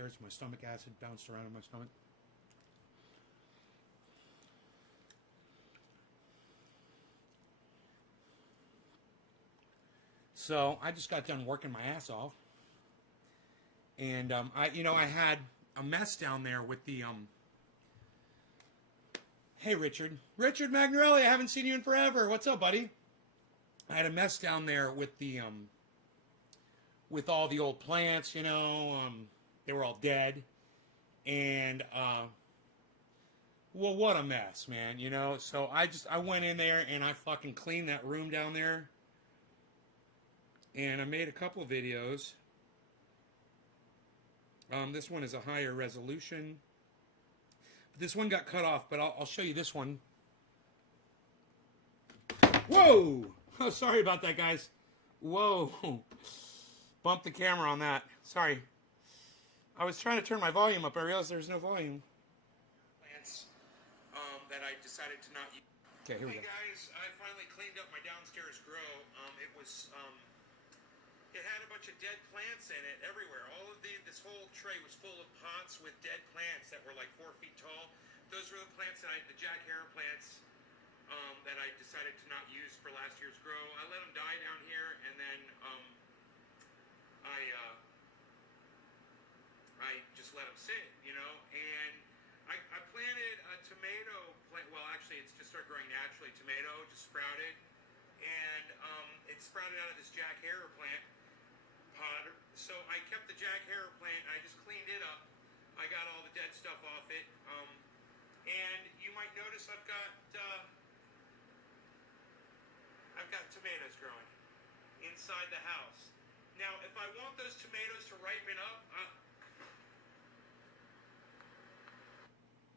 downstairs. My stomach acid bounced around in my stomach. So I just got done working my ass off, and I had a mess down there with the Hey, Richard Magnarelli, I haven't seen you in forever. What's up, buddy? I had a mess down there with the with all the old plants. They were all dead, and well, what a mess, man. So I went in there and I fucking cleaned that room down there. And I made a couple of videos. This one is a higher resolution. This one got cut off, but I'll show you this one. Whoa! Oh, sorry about that, guys. Whoa. Bumped the camera on that. Sorry. I was trying to turn my volume up. I realized there's no volume. Plants that I decided to not use. Okay, here we go. Hey, guys, I finally cleaned up my downstairs grow. It had a bunch of dead plants in it everywhere. This whole tray was full of pots with dead plants that were like 4 feet tall. Those were the plants the Jack Herer plants that I decided to not use for last year's grow. I let them die down here, and then I just let them sit, And I planted a tomato plant. Well, actually, it's just started growing naturally. Tomato just sprouted, and it sprouted out of this Jack Herer plant. So I kept the Jack Herer plant and I just cleaned it up. I got all the dead stuff off it. And you might notice I've got tomatoes growing inside the house. Now, if I want those tomatoes to ripen up,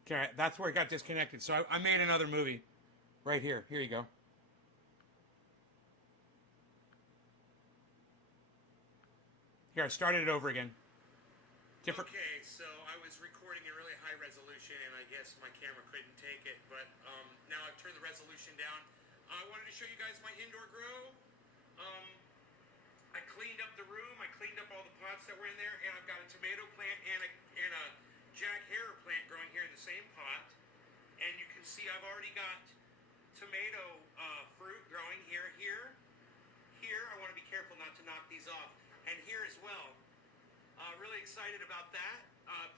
okay, that's where it got disconnected. So I made another movie right here. Here you go. Here, I started it over again. Different. Okay, so I was recording in really high resolution, and I guess my camera couldn't take it. But now I've turned the resolution down. I wanted to show you guys my indoor grow. I cleaned up the room. I cleaned up all the pots that were in there, and I've got a tomato plant and a Jack Herer plant growing here in the same pot. And you can see I've already got tomato fruit growing here. I want to be careful not to knock these off. And here as well. Really excited about that,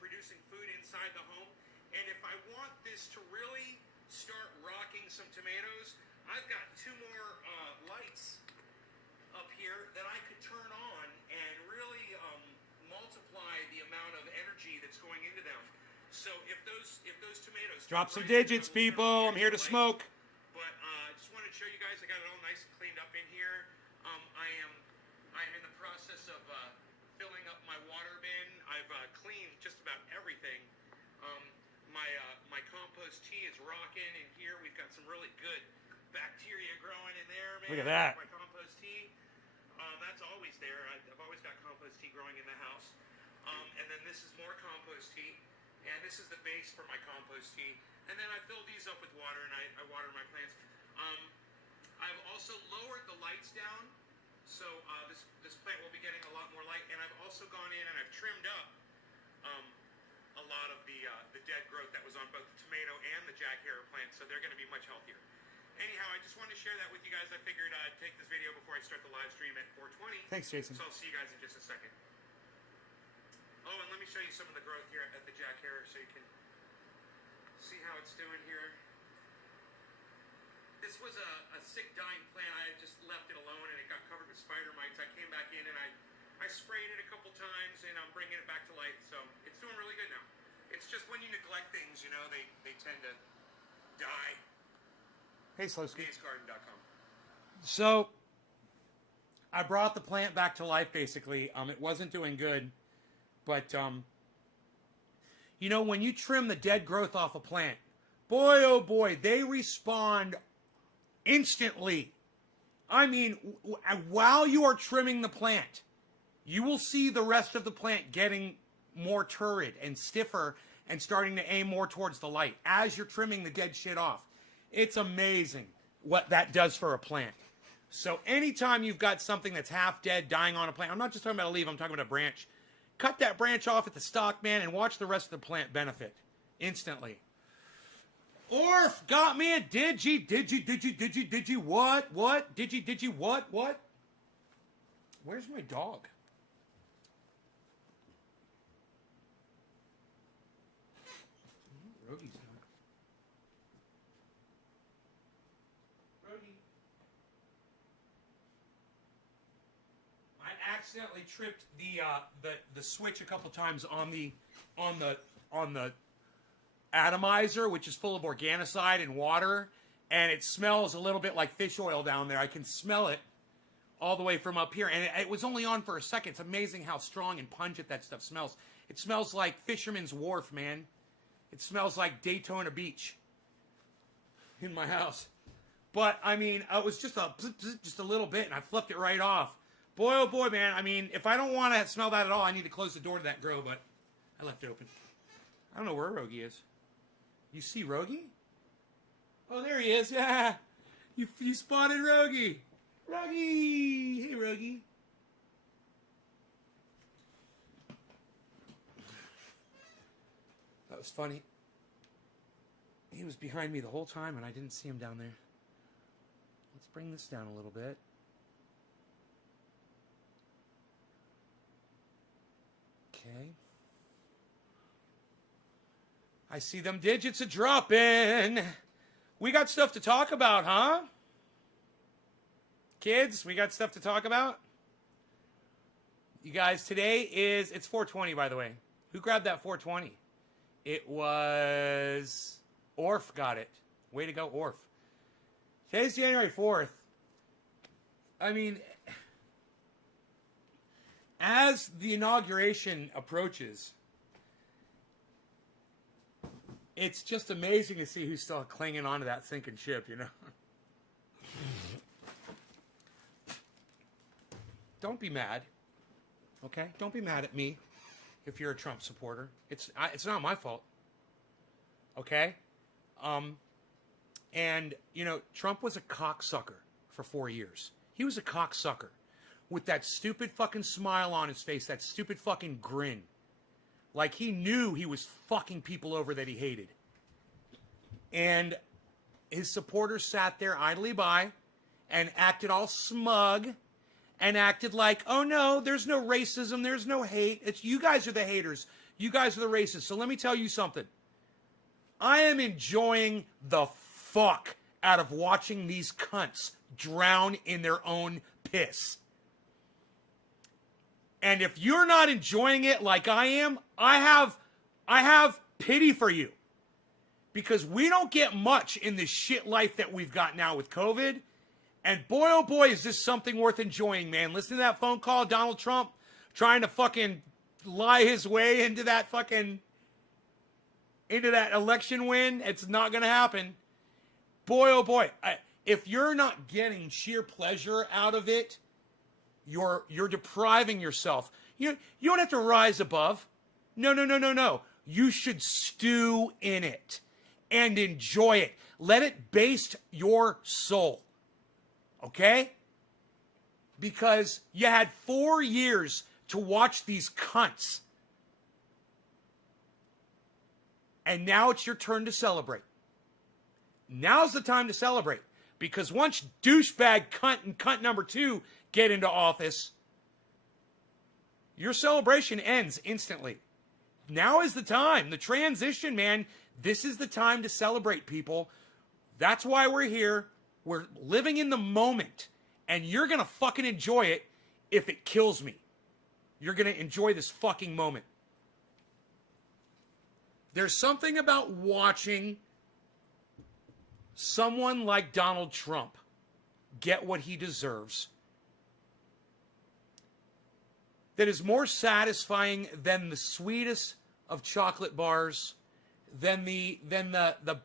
producing food inside the home. And if I want this to really start rocking some tomatoes, I've got 2 more lights up here that I could turn on and really multiply the amount of energy that's going into them. So if those tomatoes... Drop some digits, people. I'm here to smoke. But I just wanted to show you guys, I got it all nice and cleaned up in here. I'm in the process of filling up my water bin. I've cleaned just about everything. My compost tea is rocking in here. We've got some really good bacteria growing in there, man. Look at that. My compost tea. That's always there. I've always got compost tea growing in the house. And then this is more compost tea. And this is the base for my compost tea. And then I fill these up with water and I water my plants. I've also lowered the lights down. So this plant will be getting a lot more light, and I've also gone in and I've trimmed up a lot of the dead growth that was on both the tomato and the Jack Herer plant, so they're going to be much healthier. Anyhow, I just wanted to share that with you guys. I figured I'd take this video before I start the live stream at 4:20. Thanks, Jason. So I'll see you guys in just a second. Oh, and let me show you some of the growth here at the Jack Herer so you can see how it's doing here. This was a sick, dying plant. I had just left it alone, and it got covered with spider mites. I came back in, and I sprayed it a couple times, and I'm bringing it back to life. So it's doing really good now. It's just when you neglect things, they tend to die. Hey, Slowski. Dave'sGarden.com. So I brought the plant back to life, basically. It wasn't doing good, but when you trim the dead growth off a plant, boy, oh boy, they respond instantly. I mean, while you are trimming the plant, you will see the rest of the plant getting more turrid and stiffer and starting to aim more towards the light as you're trimming the dead shit off. It's amazing what that does for a plant. So anytime you've got something that's half dead, dying on a plant, I'm not just talking about a leaf, I'm talking about a branch. cut that branch off at the stalk, man, and watch the rest of the plant benefit instantly. Orf got me a digi, what? What? Where's my dog? Rogi's gone. Rogi. I accidentally tripped the switch a couple times on the atomizer, which is full of organicide and water, and it smells a little bit like fish oil down there. I can smell it all the way from up here, and it was only on for a second. It's amazing how strong and pungent that stuff smells. It smells like Fisherman's Wharf, man. It smells like Daytona Beach in my house. But, I mean, it was just a little bit, and I flipped it right off. Boy, oh boy, man. I mean, if I don't want to smell that at all, I need to close the door to that grow, but I left it open. I don't know where Rogi is. You see Rogi? Oh, there he is. Yeah. You spotted Rogi. Rogi. Hey, Rogi. That was funny. He was behind me the whole time, and I didn't see him down there. Let's bring this down a little bit. Okay. I see them digits a dropping. We got stuff to talk about, huh? Kids, we got stuff to talk about? You guys, today is, it's 420, by the way. Who grabbed that 420? It was Orf got it. Way to go, Orf. Today's January 4th. I mean, as the inauguration approaches, it's just amazing to see who's still clinging on to that sinking ship, you know? Don't be mad, okay? Don't be mad at me if you're a Trump supporter. It's not my fault, okay? And, you know, Trump was a cocksucker for 4 years. He was a cocksucker with that stupid fucking smile on his face, that stupid fucking grin. Like he knew he was fucking people over that he hated. And his supporters sat there idly by and acted all smug and acted like, oh no, there's no racism, there's no hate. It's you guys are the haters. You guys are the racists. So let me tell you something. I am enjoying the fuck out of watching these cunts drown in their own piss. And if you're not enjoying it like I am, I have pity for you. Because we don't get much in this shit life that we've got now with COVID. And boy, oh boy, is this something worth enjoying, man. Listen to that phone call, Donald Trump trying to fucking lie his way into that election win. It's not going to happen. Boy, oh boy. If you're not getting sheer pleasure out of it, you're depriving yourself. You don't have to rise above. No. You should stew in it and enjoy it. Let it baste your soul. Okay? Because you had 4 years to watch these cunts. And now it's your turn to celebrate. Now's the time to celebrate. Because once douchebag cunt and cunt number 2 get into office, your celebration ends instantly. Now is the time. The transition, man, this is the time to celebrate, people. That's why we're here. We're living in the moment. And you're going to fucking enjoy it if it kills me. You're going to enjoy this fucking moment. There's something about watching someone like Donald Trump get what he deserves that is more satisfying than the sweetest of chocolate bars, than the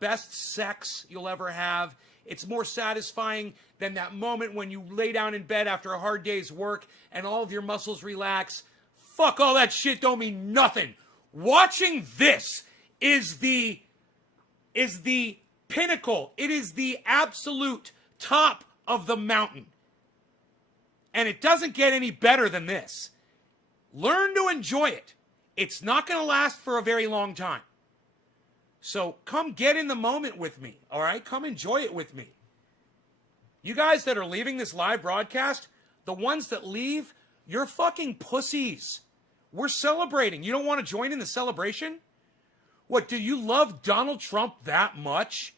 best sex you'll ever have. It's more satisfying than that moment when you lay down in bed after a hard day's work and all of your muscles relax. Fuck all that shit, don't mean nothing. Watching this is the pinnacle. It is the absolute top of the mountain. And it doesn't get any better than this. Learn to enjoy it. It's not going to last for a very long time. So come get in the moment with me, all right? Come enjoy it with me. You guys that are leaving this live broadcast, the ones that leave, you're fucking pussies. We're celebrating. You don't want to join in the celebration? What, do you love Donald Trump that much?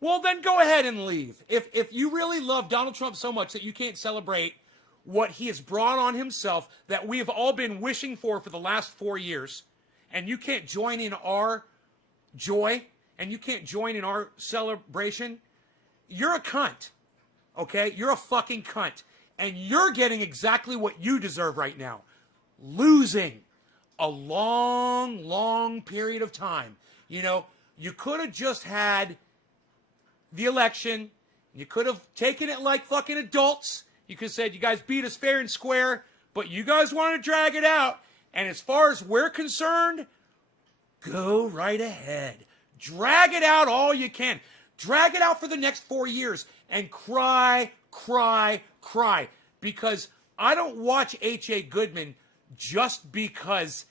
Well, then go ahead and leave. If you really love Donald Trump so much that you can't celebrate what he has brought on himself that we have all been wishing for the last 4 years, and you can't join in our joy, and you can't join in our celebration, you're a cunt. Okay? You're a fucking cunt. And you're getting exactly what you deserve right now. Losing a long, long period of time. You know, you could have just had the election. You could have taken it like fucking adults. You could have said, you guys beat us fair and square, but you guys want to drag it out. And as far as we're concerned, go right ahead. Drag it out all you can. Drag it out for the next 4 years and cry, cry, cry. Because I don't watch H.A. Goodman just because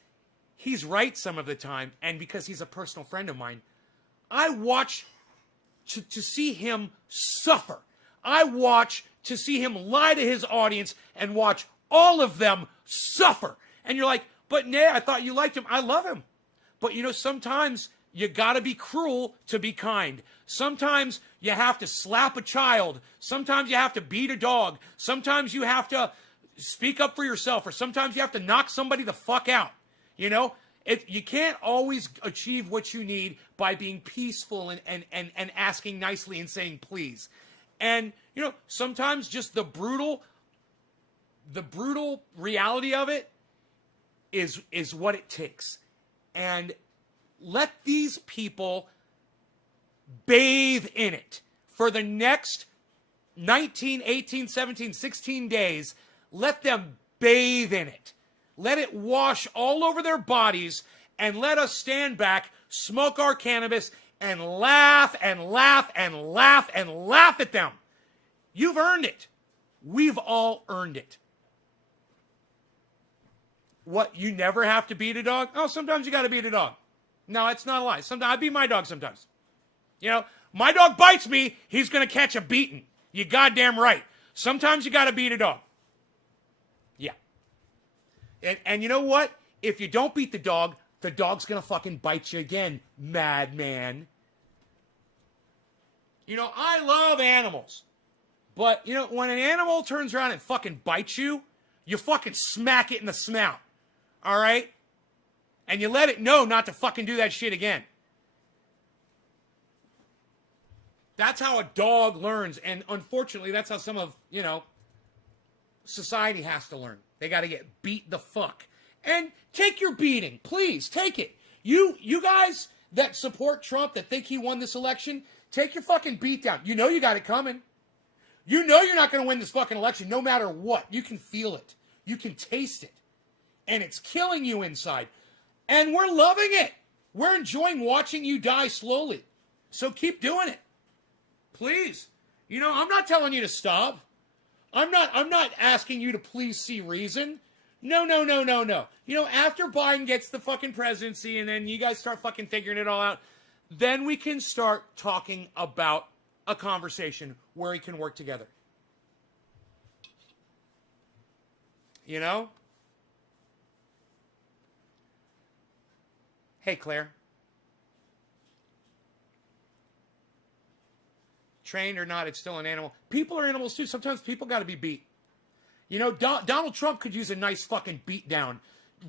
he's right some of the time and because he's a personal friend of mine. I watch to see him suffer. I watch to see him lie to his audience and watch all of them suffer. And you're like, but Nay, I thought you liked him. I love him. But you know, sometimes you gotta be cruel to be kind. Sometimes you have to slap a child. Sometimes you have to beat a dog. Sometimes you have to speak up for yourself, or sometimes you have to knock somebody the fuck out. You know, you can't always achieve what you need by being peaceful and asking nicely and saying please. And, you know, sometimes just the brutal reality of it is what it takes. And let these people bathe in it for the next 19, 18, 17, 16 days. Let them bathe in it. Let it wash all over their bodies, and let us stand back, smoke our cannabis, and laugh and laugh and laugh and laugh at them. You've earned it. We've all earned it. What, you never have to beat a dog? Oh, sometimes you got to beat a dog. No, it's not a lie. Sometimes I beat my dog sometimes. You know, my dog bites me, he's going to catch a beating. You goddamn right. Sometimes you got to beat a dog. Yeah. And you know what? If you don't beat the dog's going to fucking bite you again, madman. You know, I love animals. But, you know, when an animal turns around and fucking bites you, you fucking smack it in the snout. All right? And you let it know not to fucking do that shit again. That's how a dog learns. And unfortunately, that's how some of, you know, society has to learn. They got to get beat the fuck. And take your beating. Please, take it. You guys that support Trump, that think he won this election, take your fucking beat down. You know you got it coming. You know you're not going to win this fucking election no matter what. You can feel it. You can taste it. And it's killing you inside. And we're loving it. We're enjoying watching you die slowly. So keep doing it. Please. You know, I'm not telling you to stop. I'm not asking you to please see reason. No. You know, after Biden gets the fucking presidency and then you guys start fucking figuring it all out, then we can start talking about a conversation where we can work together. You know? Hey, Claire. Trained or not, it's still an animal. People are animals too. Sometimes people got to be beat. You know, Donald Trump could use a nice fucking beat down.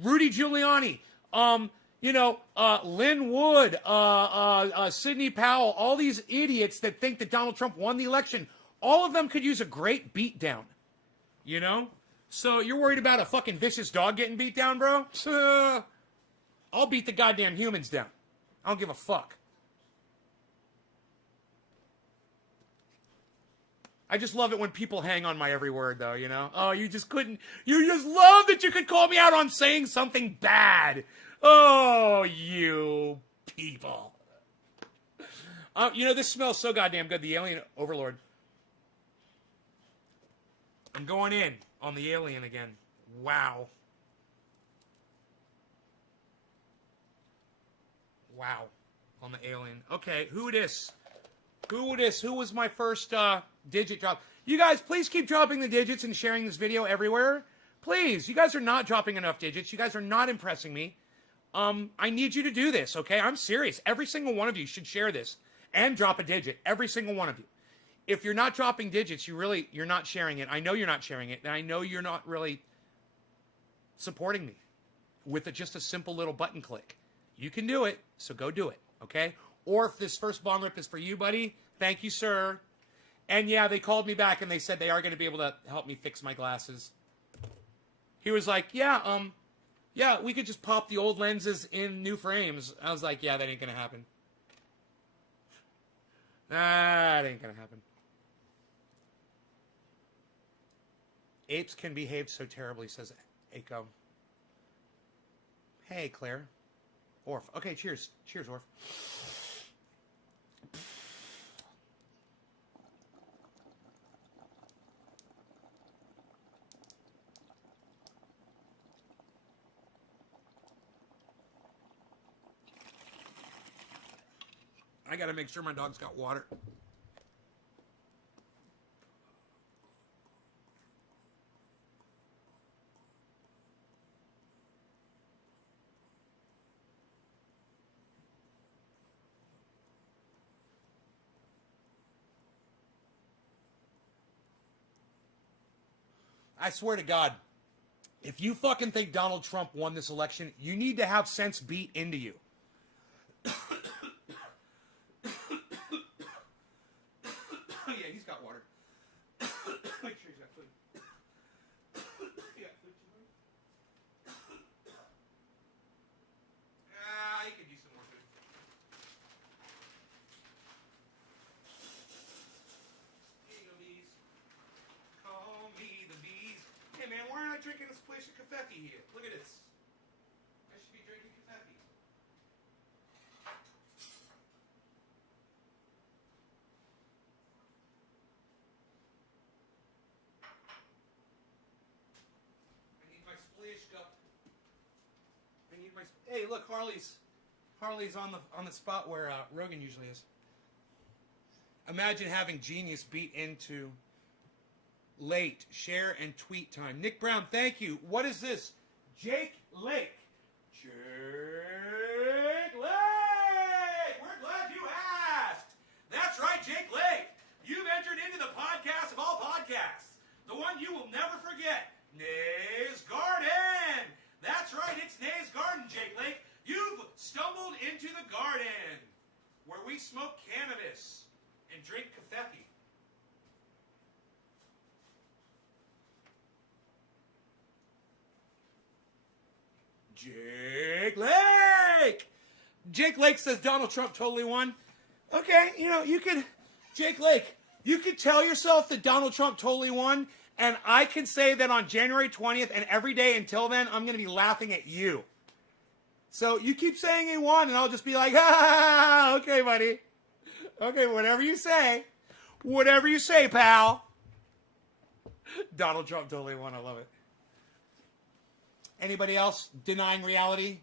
Rudy Giuliani, you know, Lynn Wood, Sidney Powell, all these idiots that think that Donald Trump won the election, all of them could use a great beat down. You know? So you're worried about a fucking vicious dog getting beat down, bro? I'll beat the goddamn humans down. I don't give a fuck. I just love it when people hang on my every word, though, you know? Oh, you just couldn't. You just love that you could call me out on saying something bad. Oh, you people. You know, this smells so goddamn good. The Alien Overlord. I'm going in on the Alien again. Wow. Wow. On the alien. Okay, who this? Who this? Who was my first digit drop? You guys, please keep dropping the digits and sharing this video everywhere. Please. You guys are not dropping enough digits. You guys are not impressing me. I need you to do this, okay? I'm serious. Every single one of you should share this and drop a digit. Every single one of you. If you're not dropping digits, you're not sharing it. I know you're not sharing it, and I know you're not really supporting me with just a simple little button click. You can do it, so go do it, okay? Or if this first bong rip is for you, buddy, thank you, sir. And yeah, they called me back and they said they are going to be able to help me fix my glasses. He was like, yeah, we could just pop the old lenses in new frames. I was like, yeah, that ain't going to happen. That ain't going to happen. Apes can behave so terribly, says Aiko. Hey, Claire. Orf. Okay, cheers. Cheers, Orf. I gotta make sure my dog's got water. I swear to God, if you fucking think Donald Trump won this election, you need to have sense beat into you. Yeah, he's got water. Make sure he's got food. You got food too, buddy? You could use some more food. Here you go, bees. Call me the bees. Hey, man, why aren't I drinking a splash of Covfefe here? Look at this. I should be drinking Covfefe. I need my splash cup. I need my. Hey, look, Harley's on the spot where Rogan usually is. Imagine having Genius beat into late share and tweet time. Nick Brown, thank you. What is this? Jake Lake. Jake Lake! We're glad you asked. That's right, Jake Lake. You've entered into the podcast of all podcasts. The one you will never forget. Nay's Garden. That's right, it's Nay's Garden, Jake Lake. You've stumbled into the garden where we smoke cannabis and drink Covfefe. Jake Lake! Jake Lake says Donald Trump totally won. Okay, you could, Jake Lake, you could tell yourself that Donald Trump totally won, and I can say that on January 20th and every day until then, I'm going to be laughing at you. So you keep saying he won, and I'll just be like, ah, okay, buddy. Okay, whatever you say. Whatever you say, pal. Donald Trump totally won. I love it. Anybody else denying reality?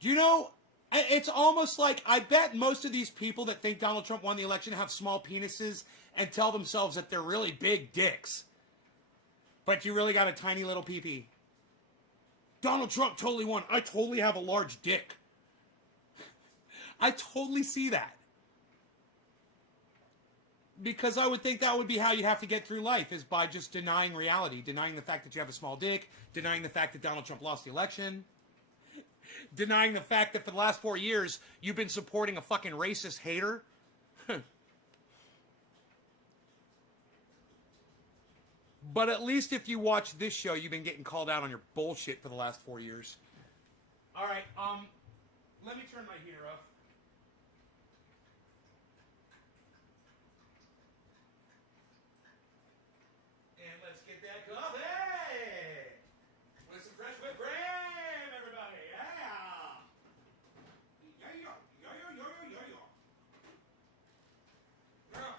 Do you know, it's almost like I bet most of these people that think Donald Trump won the election have small penises and tell themselves that they're really big dicks. But you really got a tiny little pee-pee. Donald Trump totally won. I totally have a large dick. I totally see that. Because I would think that would be how you have to get through life, is by just denying reality, denying the fact that you have a small dick, denying the fact that Donald Trump lost the election, denying the fact that for the last 4 years you've been supporting a fucking racist hater. But at least if you watch this show, you've been getting called out on your bullshit for the last 4 years. All right, let me turn my heater off. And let's get that coffee! With some fresh whipped cream, everybody! Yeah! Yeah!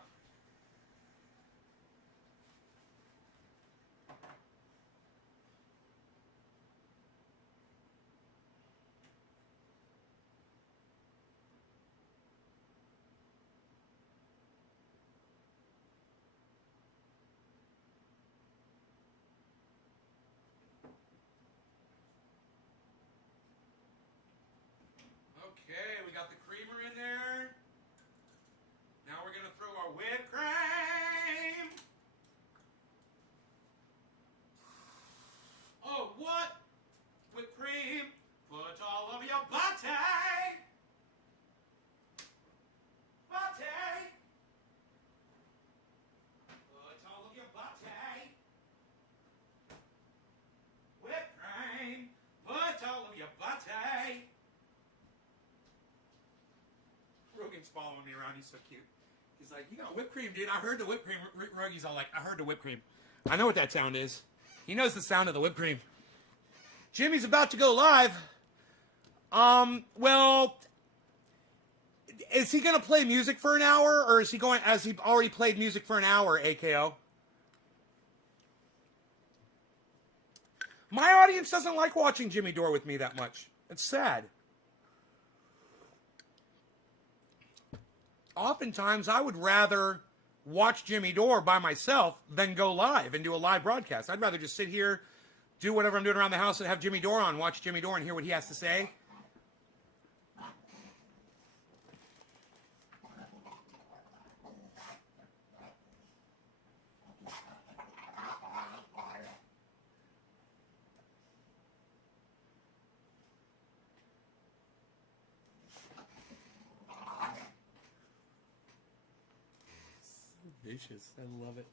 Okay, we got the creamer in there. Now we're going to throw our whipped cream. Oh, what? Whipped cream. Put all over your body. Body. Put all over your body. Whipped cream. Put all over your body. Rogan's following me around. He's so cute. He's like, you got whipped cream, dude. I heard the whipped cream. Rogi's all like, I heard the whipped cream. I know what that sound is. He knows the sound of the whipped cream. Jimmy's about to go live. Well, is he going to play music for an hour, or is he going, has he already played music for an hour, AKO? My audience doesn't like watching Jimmy Dore with me that much. It's sad. Oftentimes, I would rather watch Jimmy Dore by myself than go live and do a live broadcast. I'd rather just sit here, do whatever I'm doing around the house, and have Jimmy Dore on, watch Jimmy Dore and hear what he has to say. Vicious. I love it.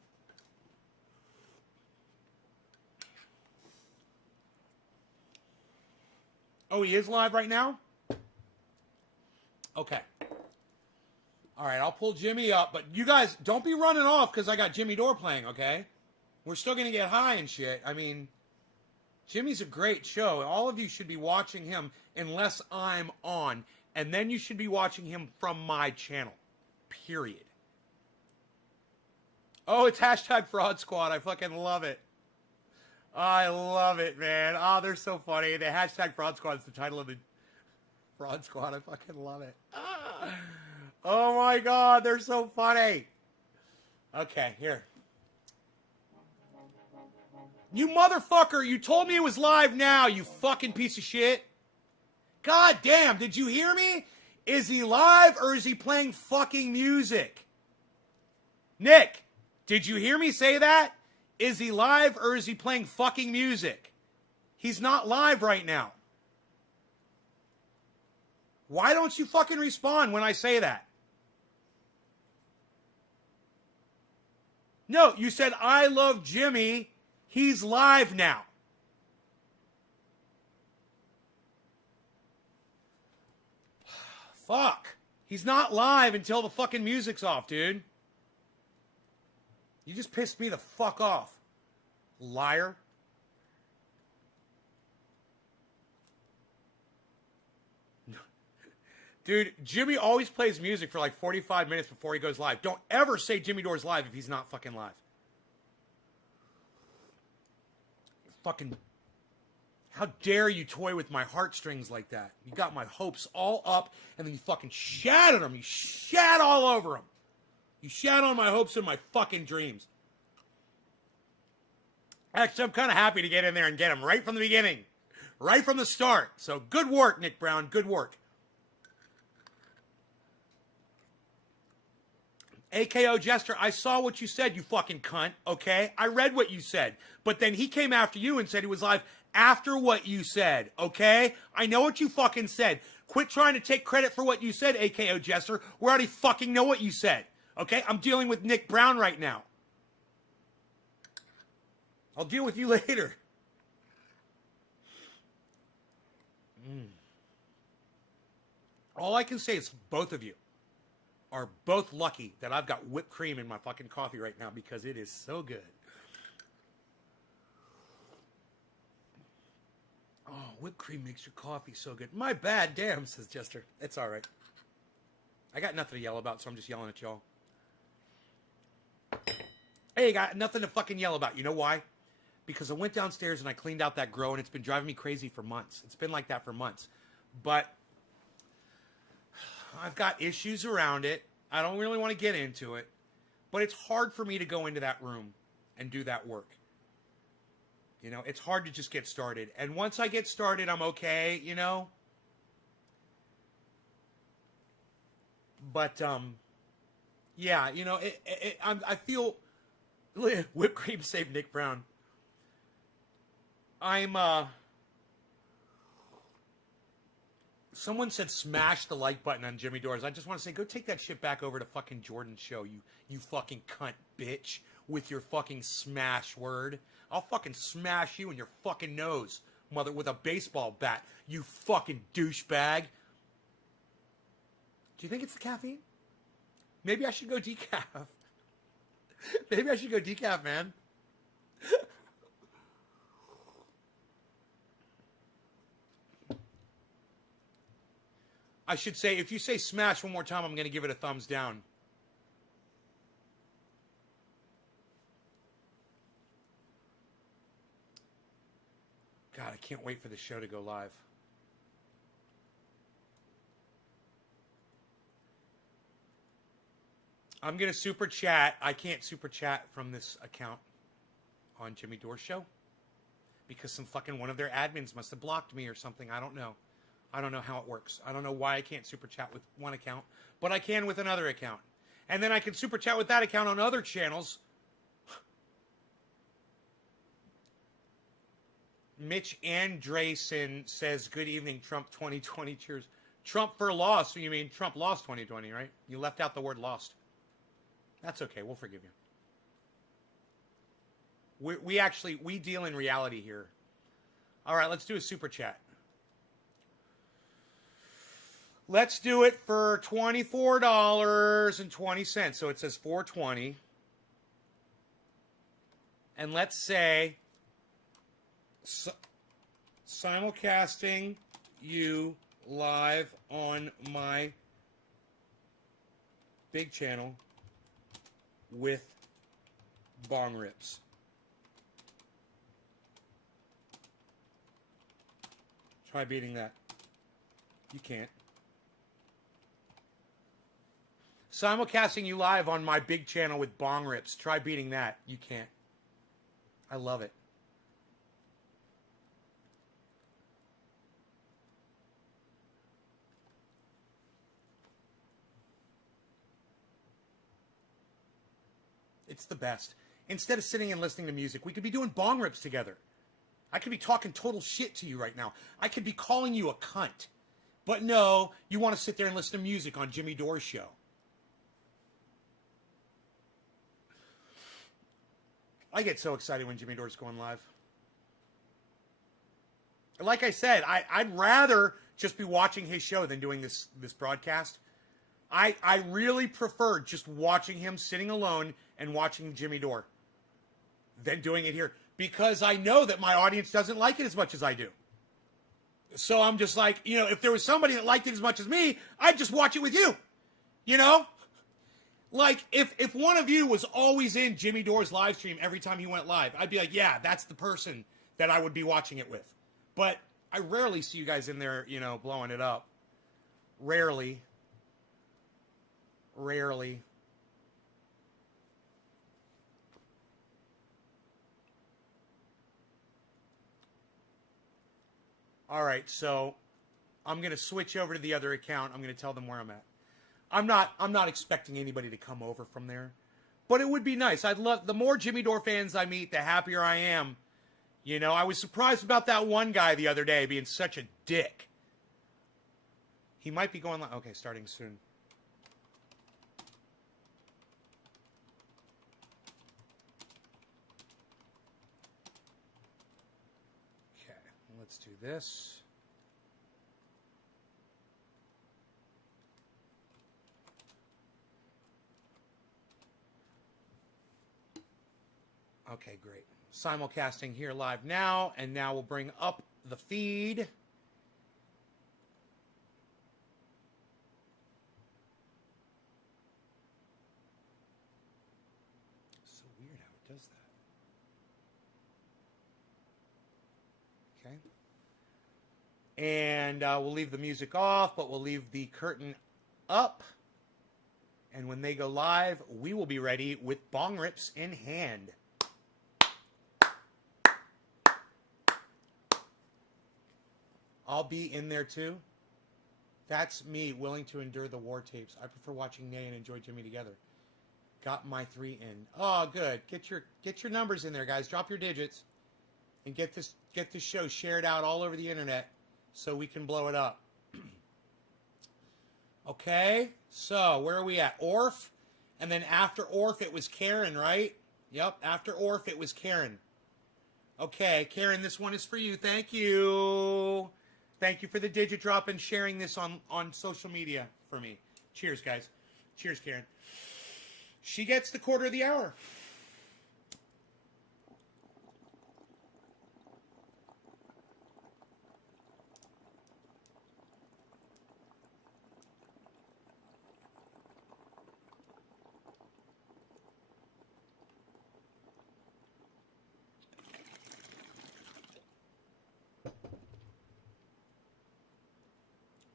Oh, he is live right now? Okay. All right, I'll pull Jimmy up, but you guys don't be running off because I got Jimmy Dore playing, okay? We're still going to get high and shit. I mean, Jimmy's a great show. All of you should be watching him unless I'm on, and then you should be watching him from my channel, period. Oh, it's hashtag Fraud Squad. I fucking love it. I love it, man. Oh, they're so funny. The hashtag Fraud Squad is the title of the Fraud Squad. I fucking love it. Ah. Oh my God, they're so funny. Okay, here. You motherfucker, you told me it was live now, you fucking piece of shit. God damn, did you hear me? Is he live or is he playing fucking music? Nick, did you hear me say that? Is he live or is he playing fucking music? He's not live right now. Why don't you fucking respond when I say that? No, you said, I love Jimmy. He's live now. Fuck. He's not live until the fucking music's off, dude. You just pissed me the fuck off. Liar. Dude, Jimmy always plays music for like 45 minutes before he goes live. Don't ever say Jimmy Dore's live if he's not fucking live. Fucking, how dare you toy with my heartstrings like that? You got my hopes all up, and then you fucking shat on them. You shat all over them. You shat on my hopes and my fucking dreams. Actually, I'm kind of happy to get in there and get them right from the beginning. Right from the start. So good work, Nick Brown. Good work. AKO Jester, I saw what you said, you fucking cunt, okay? I read what you said. But then he came after you and said he was live after what you said, okay? I know what you fucking said. Quit trying to take credit for what you said, AKO Jester. We already fucking know what you said, okay? I'm dealing with Nick Brown right now. I'll deal with you later. All I can say is both of you are both lucky that I've got whipped cream in my fucking coffee right now because it is so good. Oh, whipped cream makes your coffee so good. My bad, damn, says Jester. It's all right. I got nothing to yell about, so I'm just yelling at y'all. Hey, got nothing to fucking yell about. You know why? Because I went downstairs and I cleaned out that grow, and it's been driving me crazy for months. It's been like that for months. But I've got issues around it. I don't really want to get into it. But it's hard for me to go into that room and do that work. You know, it's hard to just get started. And once I get started, I'm okay, you know. But yeah, you know, I feel whipped cream saved Nick Brown. Someone said smash the like button on Jimmy Dores. I just want to say, go take that shit back over to fucking Jordan's show, you fucking cunt bitch, with your fucking smash word. I'll fucking smash you in your fucking nose, mother, with a baseball bat, you fucking douchebag. Do you think it's the caffeine? Maybe I should go decaf. Maybe I should go decaf, man. I should say, if you say smash one more time, I'm going to give it a thumbs down. God, I can't wait for the show to go live. I'm going to super chat. I can't super chat from this account on Jimmy Dore Show because some fucking one of their admins must have blocked me or something. I don't know. I don't know how it works. I don't know why I can't super chat with one account, but I can with another account. And then I can super chat with that account on other channels. Mitch Andresen says, good evening, Trump 2020 cheers. Trump for loss. So you mean Trump lost 2020, right? You left out the word lost. That's okay. We'll forgive you. We deal in reality here. All right, let's do a super chat. Let's do it for $24.20. So it says $4.20. And let's say simulcasting you live on my big channel with bong rips. Try beating that. You can't. Simulcasting you live on my big channel with bong rips. Try beating that. You can't. I love it. It's the best. Instead of sitting and listening to music, we could be doing bong rips together. I could be talking total shit to you right now. I could be calling you a cunt. But no, you want to sit there and listen to music on Jimmy Dore's show. I get so excited when Jimmy Dore's going live. Like I said, I'd rather just be watching his show than doing this broadcast. I really prefer just watching him sitting alone and watching Jimmy Dore than doing it here. Because I know that my audience doesn't like it as much as I do. So I'm just like, you know, if there was somebody that liked it as much as me, I'd just watch it with you. You know? Like, if one of you was always in Jimmy Dore's live stream every time he went live, I'd be like, yeah, that's the person that I would be watching it with. But I rarely see you guys in there, you know, blowing it up. Rarely. All right, so I'm going to switch over to the other account. I'm going to tell them where I'm at. I'm not expecting anybody to come over from there, but it would be nice. I'd love, the more Jimmy Dore fans I meet, the happier I am. You know, I was surprised about that one guy the other day being such a dick. He might be going like, okay, starting soon. Okay, let's do this. Okay, great. Simulcasting here live now, and now we'll bring up the feed. So weird how it does that. Okay. And we'll leave the music off, but we'll leave the curtain up. And when they go live, we will be ready with bong rips in hand. I'll be in there too. That's me willing to endure the war tapes. I prefer watching Nay and Enjoy Jimmy together. Got my 3 in. Oh, good. Get your numbers in there, guys. Drop your digits and get this show shared out all over the internet so we can blow it up. Okay, so where are we at? Orf, and then after Orf it was Karen, right? Yep, after Orf it was Karen. Okay, Karen, this one is for you. Thank you. Thank you for the digit drop and sharing this on social media for me. Cheers, guys. Cheers, Karen. She gets the quarter of the hour.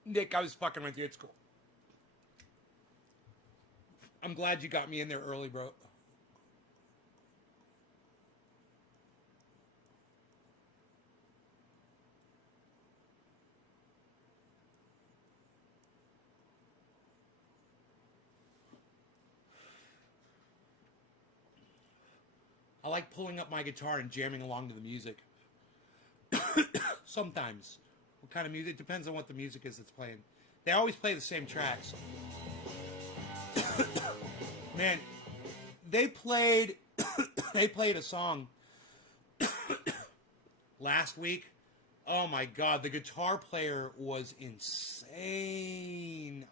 Nick, I was fucking with you. It's cool. I'm glad you got me in there early, bro. I like pulling up my guitar and jamming along to the music. Sometimes. What kind of music? It depends on what the music is that's playing. They always play the same tracks. Man, they played a song last week. Oh my god, the guitar player was insane.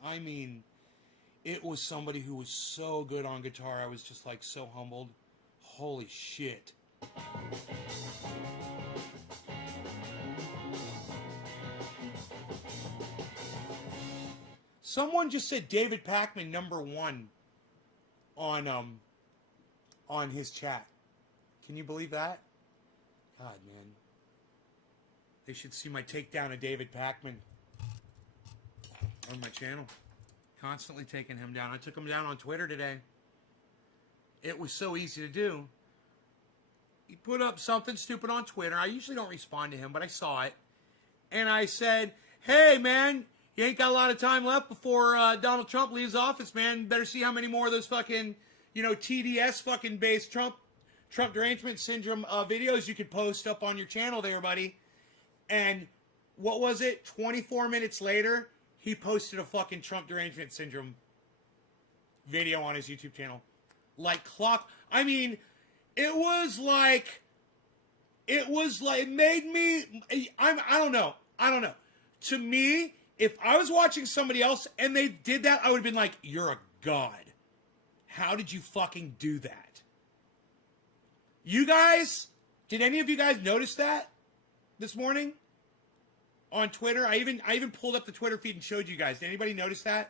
I mean, it was somebody who was so good on guitar. I was just like so humbled. Holy shit. Someone just said David Pakman #1 on his chat. Can you believe that? God, man. They should see my takedown of David Pakman on my channel. Constantly taking him down. I took him down on Twitter today. It was so easy to do. He put up something stupid on Twitter. I usually don't respond to him, but I saw it. And I said, hey, man, you ain't got a lot of time left before Donald Trump leaves office, man. Better see how many more of those fucking, TDS fucking based Trump derangement syndrome videos you could post up on your channel there, buddy. And what was it? 24 minutes later, he posted a fucking Trump derangement syndrome video on his YouTube channel. Like clock. I mean, it made me, I don't know. To me, if I was watching somebody else and they did that, I would have been like, you're a god. How did you fucking do that? You guys, did any of you guys notice that this morning on Twitter? I even pulled up the Twitter feed and showed you guys. Did anybody notice that?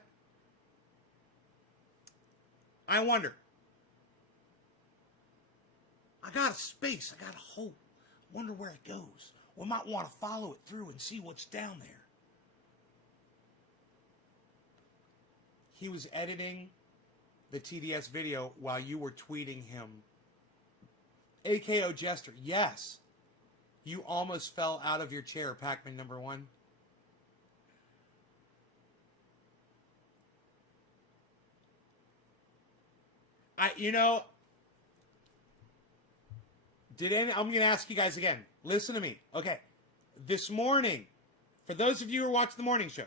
I wonder. I got a space. I got a hole. Wonder where it goes. We might want to follow it through and see what's down there. He was editing the TDS video while you were tweeting him. AKO Jester, yes. You almost fell out of your chair, Pakman #1. I'm going to ask you guys again. Listen to me. Okay. This morning, for those of you who are watching the morning show,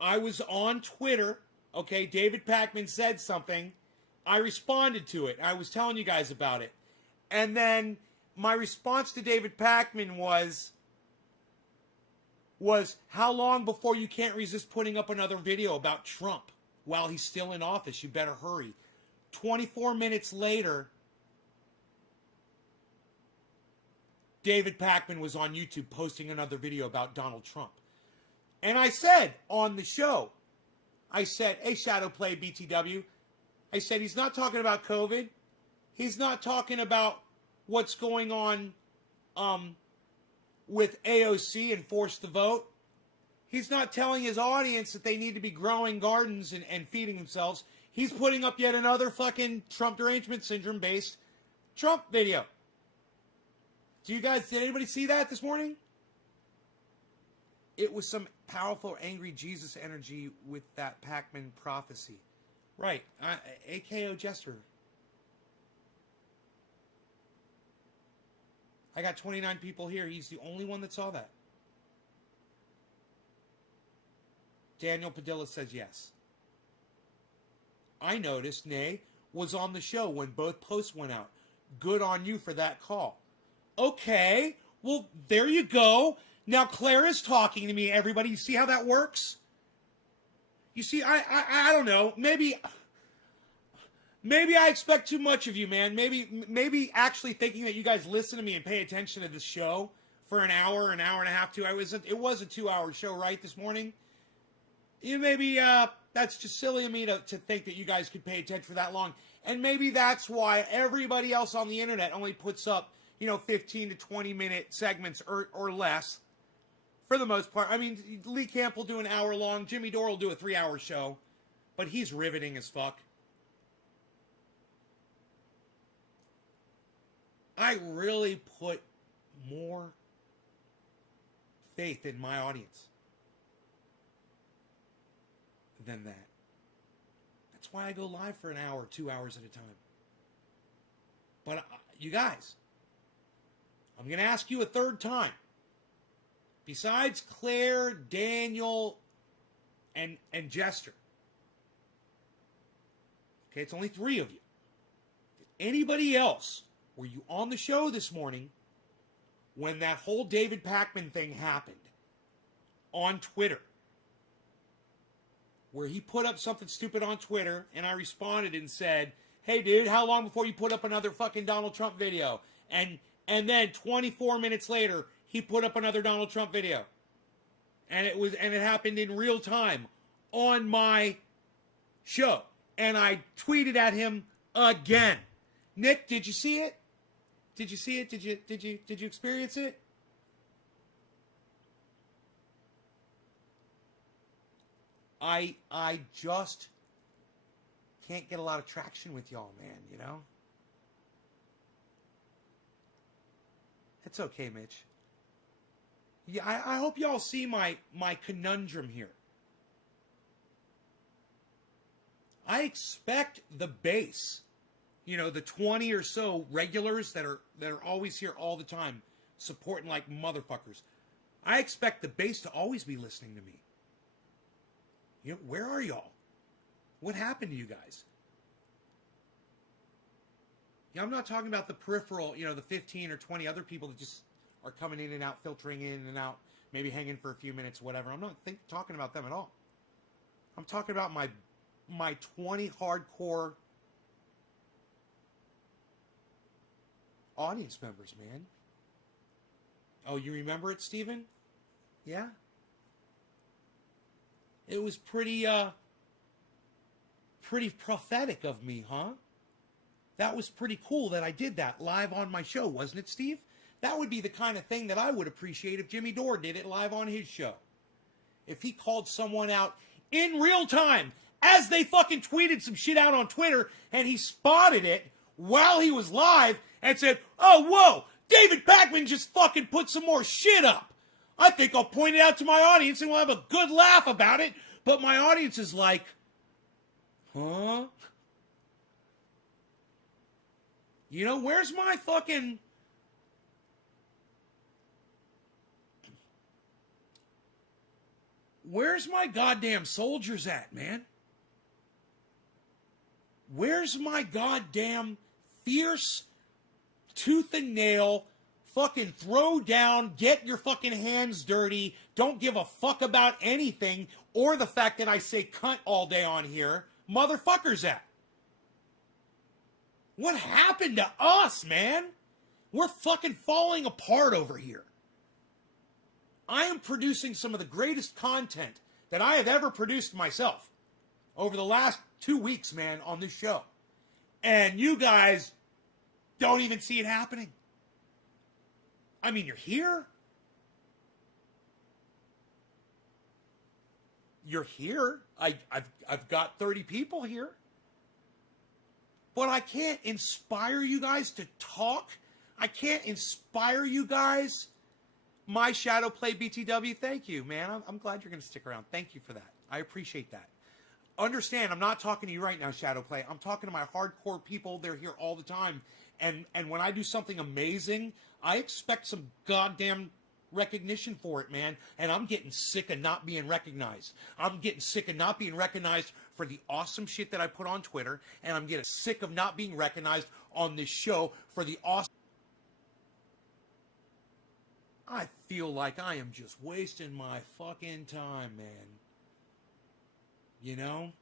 I was on Twitter. Okay, David Pakman said something. I responded to it. I was telling you guys about it. And then my response to David Pakman was how long before you can't resist putting up another video about Trump while he's still in office? You better hurry. 24 minutes later, David Pakman was on YouTube posting another video about Donald Trump. And I said on the show, I said, hey, Shadowplay BTW, I said, he's not talking about COVID. He's not talking about what's going on with AOC and Force the Vote. He's not telling his audience that they need to be growing gardens and feeding themselves. He's putting up yet another fucking Trump derangement syndrome based Trump video. Did anybody see that this morning? it was some powerful, angry Jesus energy with that Pac-Man prophecy. Right. AKO Jester. I got 29 people here. He's the only one that saw that. Daniel Padilla says yes. I noticed Nay was on the show when both posts went out. Good on you for that call. Okay, well, there you go. Now Claire is talking to me, everybody. You see how that works? You see, I don't know. Maybe I expect too much of you, man. Maybe actually thinking that you guys listen to me and pay attention to this show for an hour and a half, 2 hours. It was a 2-hour show, right, this morning? Maybe that's just silly of me to think that you guys could pay attention for that long. And maybe that's why everybody else on the internet only puts up, 15 to 20 minute segments or less for the most part. I mean, Lee Camp will do an hour long. Jimmy Dore will do a 3-hour show. But he's riveting as fuck. I really put more faith in my audience than that. That's why I go live for an hour, 2 hours at a time. But you guys, I'm going to ask you a third time. Besides Claire, Daniel, and Jester. Okay, it's only 3 of you. Did anybody else, were you on the show this morning when that whole David Pakman thing happened on Twitter? Where he put up something stupid on Twitter, and I responded and said, hey, dude, how long before you put up another fucking Donald Trump video? And then 24 minutes later, he put up another Donald Trump video. And it happened in real time on my show. And I tweeted at him again. Nick, did you see it? Did you see it? Did you experience it? I just can't get a lot of traction with y'all, man, It's okay, Mitch. Yeah, I hope y'all see my conundrum here. I expect the base, the 20 or so regulars that are always here all the time, supporting like motherfuckers. I expect the base to always be listening to me. Where are y'all? What happened to you guys? I'm not talking about the peripheral, the 15 or 20 other people that just are coming in and out, filtering in and out, maybe hanging for a few minutes, whatever. I'm not talking about them at all. I'm talking about my 20 hardcore audience members, man. Oh, you remember it, Steven? Yeah? It was pretty prophetic of me, huh? That was pretty cool that I did that live on my show, wasn't it, Steve? That would be the kind of thing that I would appreciate if Jimmy Dore did it live on his show. If he called someone out in real time as they fucking tweeted some shit out on Twitter and he spotted it while he was live and said, oh, whoa, David Pakman just fucking put some more shit up. I think I'll point it out to my audience and we'll have a good laugh about it. But my audience is like, huh? Where's my fucking... Where's my goddamn soldiers at, man? Where's my goddamn fierce, tooth and nail, fucking throw down, get your fucking hands dirty, don't give a fuck about anything, or the fact that I say cunt all day on here, motherfuckers at? What happened to us, man? We're fucking falling apart over here. I am producing some of the greatest content that I have ever produced myself over the last 2 weeks, man, on this show. And you guys don't even see it happening. I mean, you're here. You're here. I've got 30 people here. But I can't inspire you guys to talk. I can't inspire you guys My Shadow Play BTW, thank you, man. I'm glad you're going to stick around. Thank you for that. I appreciate that. Understand, I'm not talking to you right now, Shadow Play. I'm talking to my hardcore people. They're here all the time. And when I do something amazing, I expect some goddamn recognition for it, man. And I'm getting sick of not being recognized. I'm getting sick of not being recognized for the awesome shit that I put on Twitter. And I'm getting sick of not being recognized on this show for the awesome... I feel like I am just wasting my fucking time, man. You know?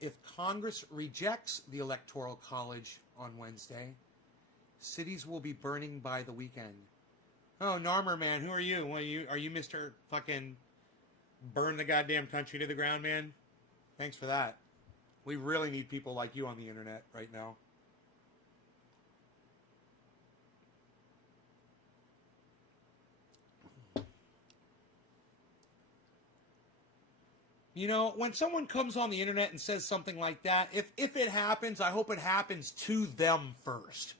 If Congress rejects the Electoral College on Wednesday, cities will be burning by the weekend. Oh, Narmer, man, who are you? Are you Mr. fucking burn the goddamn country to the ground, man? Thanks for that. We really need people like you on the internet right now. You know, when someone comes on the internet and says something like that, if it happens, I hope it happens to them first.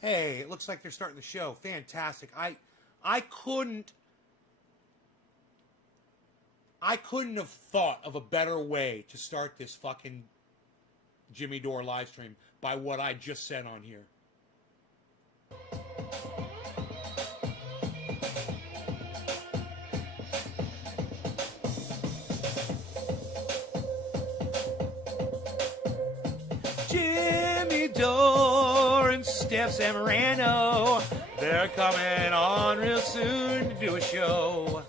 Hey, it looks like they're starting the show. Fantastic. I couldn't have thought of a better way to start this fucking Jimmy Dore live stream by what I just said on here. Jimmy Dore and Steph Zamorano, they're coming on real soon to do a show.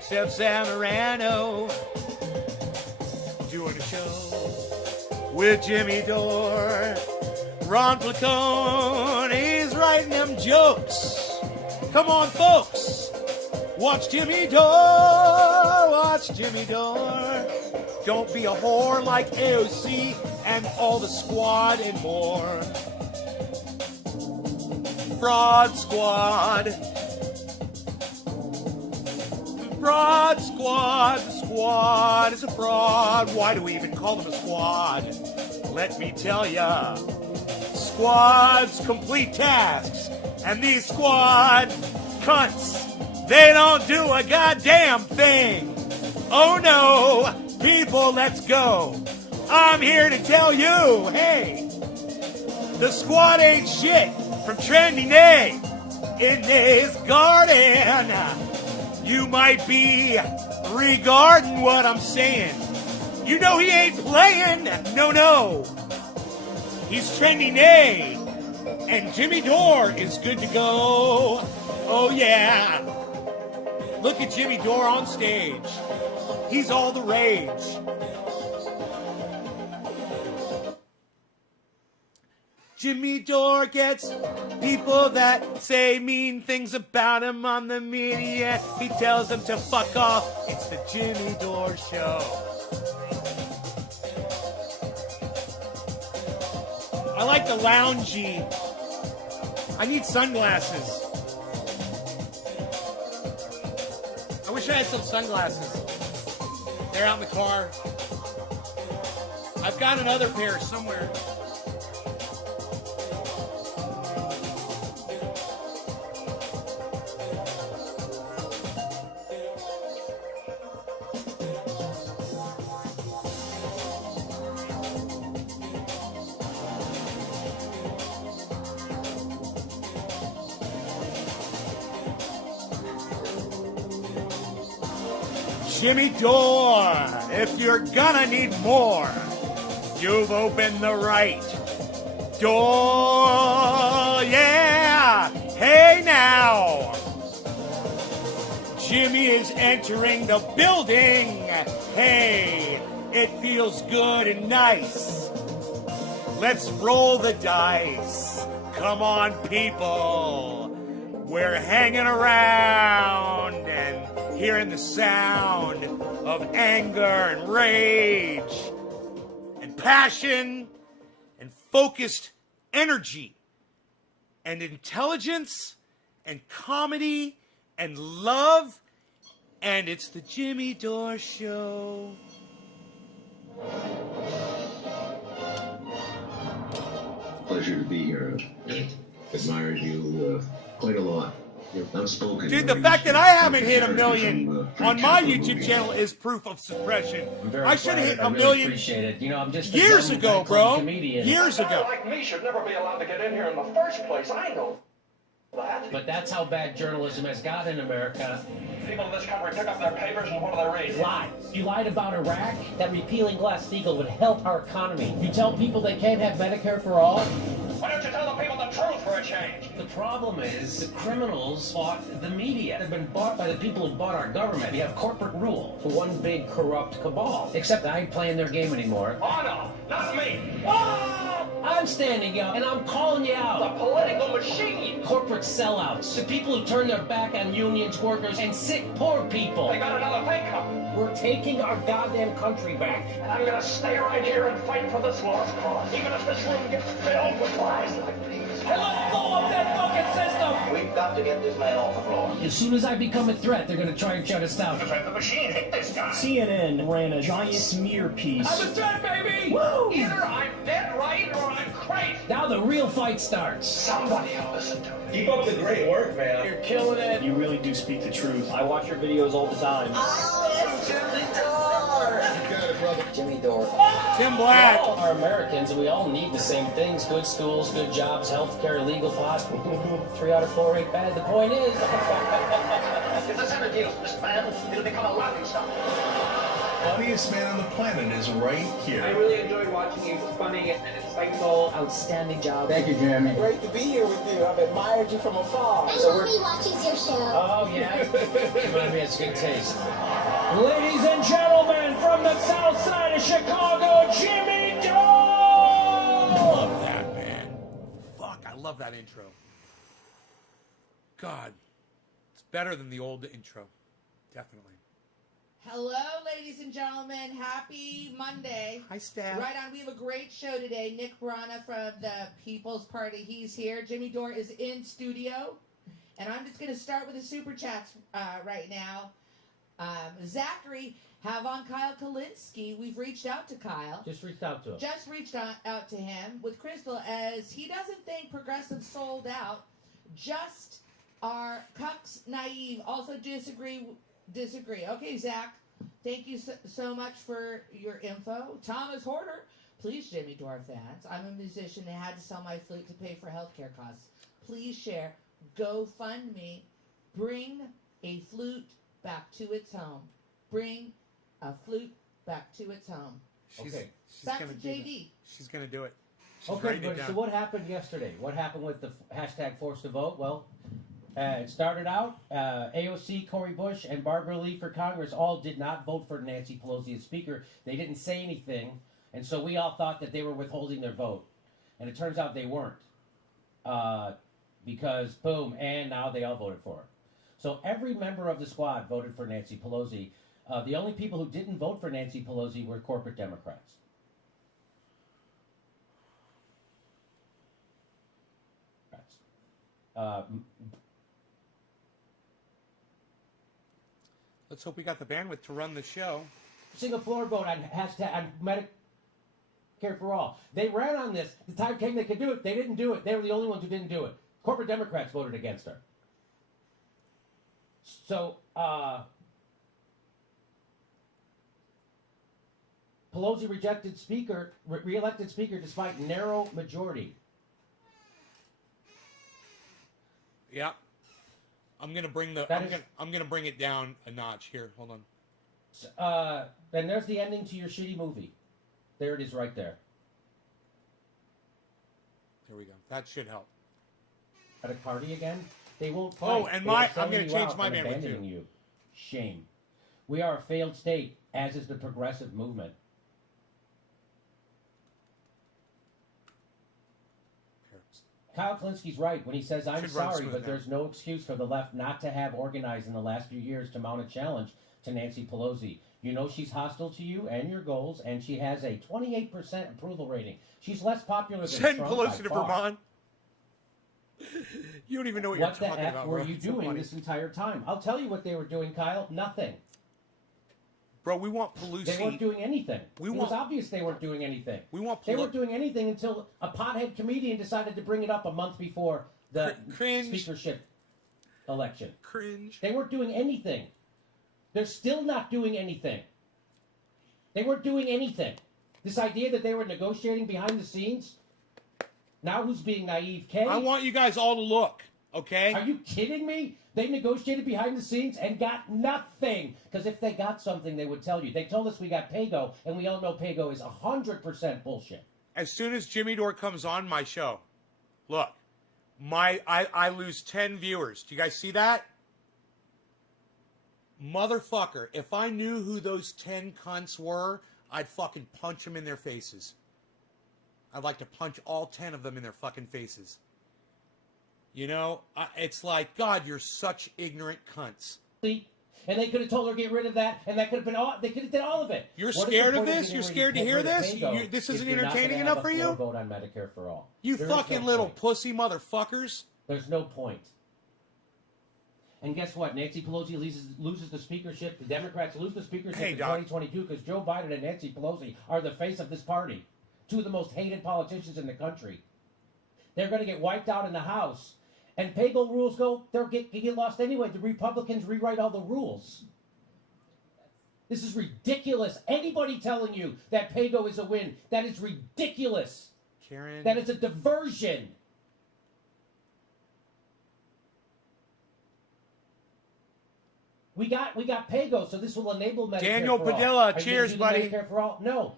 Steph Zamorano doing a show with Jimmy Dore. Ron Placone, he's writing them jokes. Come on, folks. Watch Jimmy Dore. Watch Jimmy Dore. Don't be a whore like AOC and all the squad and more. Fraud Squad. Fraud Squad. The squad is a fraud. Why do we even call them a squad? Let me tell ya. Squads complete tasks. And these squad cunts, they don't do a goddamn thing. Oh no. People, let's go. I'm here to tell you, hey, the squad ain't shit from Trendy Nay in this garden. You might be regarding what I'm saying. You know he ain't playing. No. He's Trendy Nay. And Jimmy Dore is good to go. Oh, yeah. Look at Jimmy Dore on stage. He's all the rage. Jimmy Dore gets people that say mean things about him on the media. He tells them to fuck off. It's the Jimmy Dore Show. I like the loungy. I need sunglasses. I wish I had some sunglasses. They're out in the car. I've got another pair somewhere. Jimmy Dore, if you're gonna need more, you've opened the right door. Yeah! Hey now! Jimmy is entering the building. Hey, it feels good and nice. Let's roll the dice. Come on, people. We're hanging around and hearing the sound of anger and rage and passion and focused energy and intelligence and comedy and love, and it's the Jimmy Dore Show. pleasure to be here. Admired you quite a lot. You're outspoken. Dude, the fact that I haven't hit a million on my YouTube channel is proof of suppression. I should have hit a million appreciate it. You know, I'm just years ago, bro. Years A guy ago. like me should never be allowed to get in here in the first place. I know that. But that's how bad journalism has got in America. People in this country pick up their papers and what do they read? Lies. You lied about Iraq, that repealing Glass-Steagall would help our economy. You tell people they can't have Medicare for all. Why don't you tell the people the truth for a change? The problem is the criminals bought the media. They've been bought by the people who bought our government. We have corporate rule. It's one big corrupt cabal. Except I ain't playing their game anymore. Oh no, not me. Ah! I'm standing up and I'm calling you The out. political machine. Corporate sellouts. The people who turn their back on unions, workers, and sick, poor people. They got another thing coming. We're taking our goddamn country back. And I'm gonna stay right here and fight for this lost cause. Even if this room gets filled with lies like these. And let's blow up that fucking system! We've got to get this man off the floor. As soon as I become a threat, they're gonna try and shut us down. Defend the machine. Hit this guy. CNN ran a giant smear piece. I'm a threat, baby! Woo! Either I'm dead right or I'm crazy. Now the real fight starts. Somebody will listen to me. Keep up the great work, man. You're killing it. You really do speak the truth. I watch your videos all the time. Jimmy Dore. Tim Black. We all are Americans and we all need the same things. Good schools, good jobs, health care, legal pot. 3 out of 4 ain't bad. The point is... If this ever deals with this man, it'll become a laughing stock. Funniest man on the planet is right I here. really enjoyed watching you. It was funny and insightful. Outstanding job. Thank you, Jeremy. Great to be here with you. I've admired you from afar. Everybody watches your show. Oh, yeah. Remind me, it's good taste. Ladies and gentlemen, from the south side of Chicago, Jimmy Dore! Love that, man. Fuck, I love that intro. God, it's better than the old intro. Definitely. Hello, ladies and gentlemen. Happy Monday. Hi, Steph. Right on. We have a great show today. Nick Brana from the People's Party. He's here. Jimmy Dore is in studio. And I'm just going to start with the super chats right now. Zachary, have on Kyle Kalinske. We've reached out to Kyle. Just reached out to him. Just reached out to him with Crystal as he doesn't think Progressive sold out. Just are cucks naive. Also disagree. Okay, Zach, thank you so much for your info. Thomas Horter, please, Jimmy Dore fans. I'm a musician and had to sell my flute to pay for healthcare costs. Please share. GoFundMe. Bring a flute back to its home. Bring a flute back to its home. She's Back gonna to do JD. it. She's going to do it. She's Okay, writing it but down. so what happened yesterday? What happened with the hashtag Forced to Vote? Well, it started out, AOC, Cori Bush, and Barbara Lee for Congress all did not vote for Nancy Pelosi as Speaker. They didn't say anything, and so we all thought that they were withholding their vote. And it turns out they weren't. Because, boom, and now they all voted for her. So every member of the squad voted for Nancy Pelosi. The only people who didn't vote for Nancy Pelosi were corporate Democrats. Let's hope we got the bandwidth to run the show. Single floor vote on hashtag on Medicare for all. They ran on this. The time came they could do it. They didn't do it. They were the only ones who didn't do it. Corporate Democrats voted against her. So, Pelosi rejected Speaker, re-elected Speaker despite narrow majority. Yeah. I'm gonna bring the. That is- I'm gonna bring it down a notch here. Hold on. Then there's the ending to your shitty movie. There it is, right there. There we go. That should help. At a party again, they won't fight. Oh, and They are I'm selling gonna you change out my and bandwidth, abandoning too. you. Shame. We are a failed state, as is the progressive movement. Kyle Kalinski's right when he says, I'm Should run sorry, smooth but now. there's no excuse for the left not to have organized in the last few years to mount a challenge to Nancy Pelosi. You know she's hostile to you and your goals, and she has a 28% approval rating. She's less popular than Send Trump Pelosi by to far. Vermont. You don't even know what, What you're the talking F about. were bro. you It's so doing funny. this entire time? I'll tell you what they were doing, Kyle. Nothing. Bro, we want They Pelosi. weren't doing anything. It was want- obvious they weren't doing anything. We want They weren't doing anything until a pothead comedian decided to bring it up a month before the Cringe. speakership election. Cringe. They weren't doing anything. They're still not doing anything. They weren't doing anything. This idea that they were negotiating behind the scenes, now who's being naive? Kay? I want you guys all to look, okay? Are you kidding me? They negotiated behind the scenes and got nothing. Because if they got something, they would tell you. They told us we got Pago, and we all know Pago is 100% bullshit. As soon as Jimmy Dore comes on my show, look, I lose 10 viewers. Do you guys see that? Motherfucker, if I knew who those 10 cunts were, I'd fucking punch them in their faces. I'd like to punch all 10 of them in their fucking faces. You know, it's like, God, you're such ignorant cunts. And they could have told her to get rid of that, and that could have been all. They could have did all of it. You're What is the scared of point this? getting You're rid of scared to hear this? Pago This if isn't you're not entertaining gonna have enough for a you? floor vote on Medicare for all. You There is fucking no little point. pussy motherfuckers. There's no point. And guess what? Nancy Pelosi loses the speakership. The Democrats lose the speakership Hey, in Doc. 2022 because Joe Biden and Nancy Pelosi are the face of this party. Two of the most hated politicians in the country. They're going to get wiped out in the House. And Pago rules they'll get lost anyway. The Republicans rewrite all the rules. This is ridiculous. Anybody telling you that Pago is a win, that is ridiculous. Karen. That is a diversion. We got Pago, so this will enable Medicare Daniel for all. Padilla, Are you gonna cheers, do the buddy. Medicare for all? No.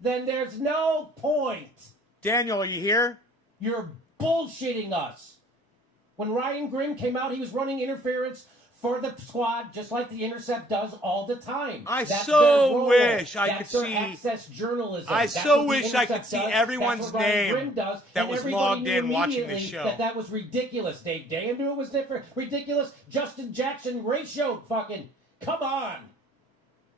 Then there's no point. Daniel, are you here? You're bullshitting us. When Ryan Grimm came out, he was running interference for the squad, just like The Intercept does all the time. I That's so their role. wish I That's could their see- access journalism. I That's so what The wish I could Intercept see does. everyone's That's what Ryan name Grimm does. that And was everybody logged knew in watching this immediately show. That was ridiculous. Dave Dan knew it was different. Ridiculous. Justin Jackson ratio. Fucking come on.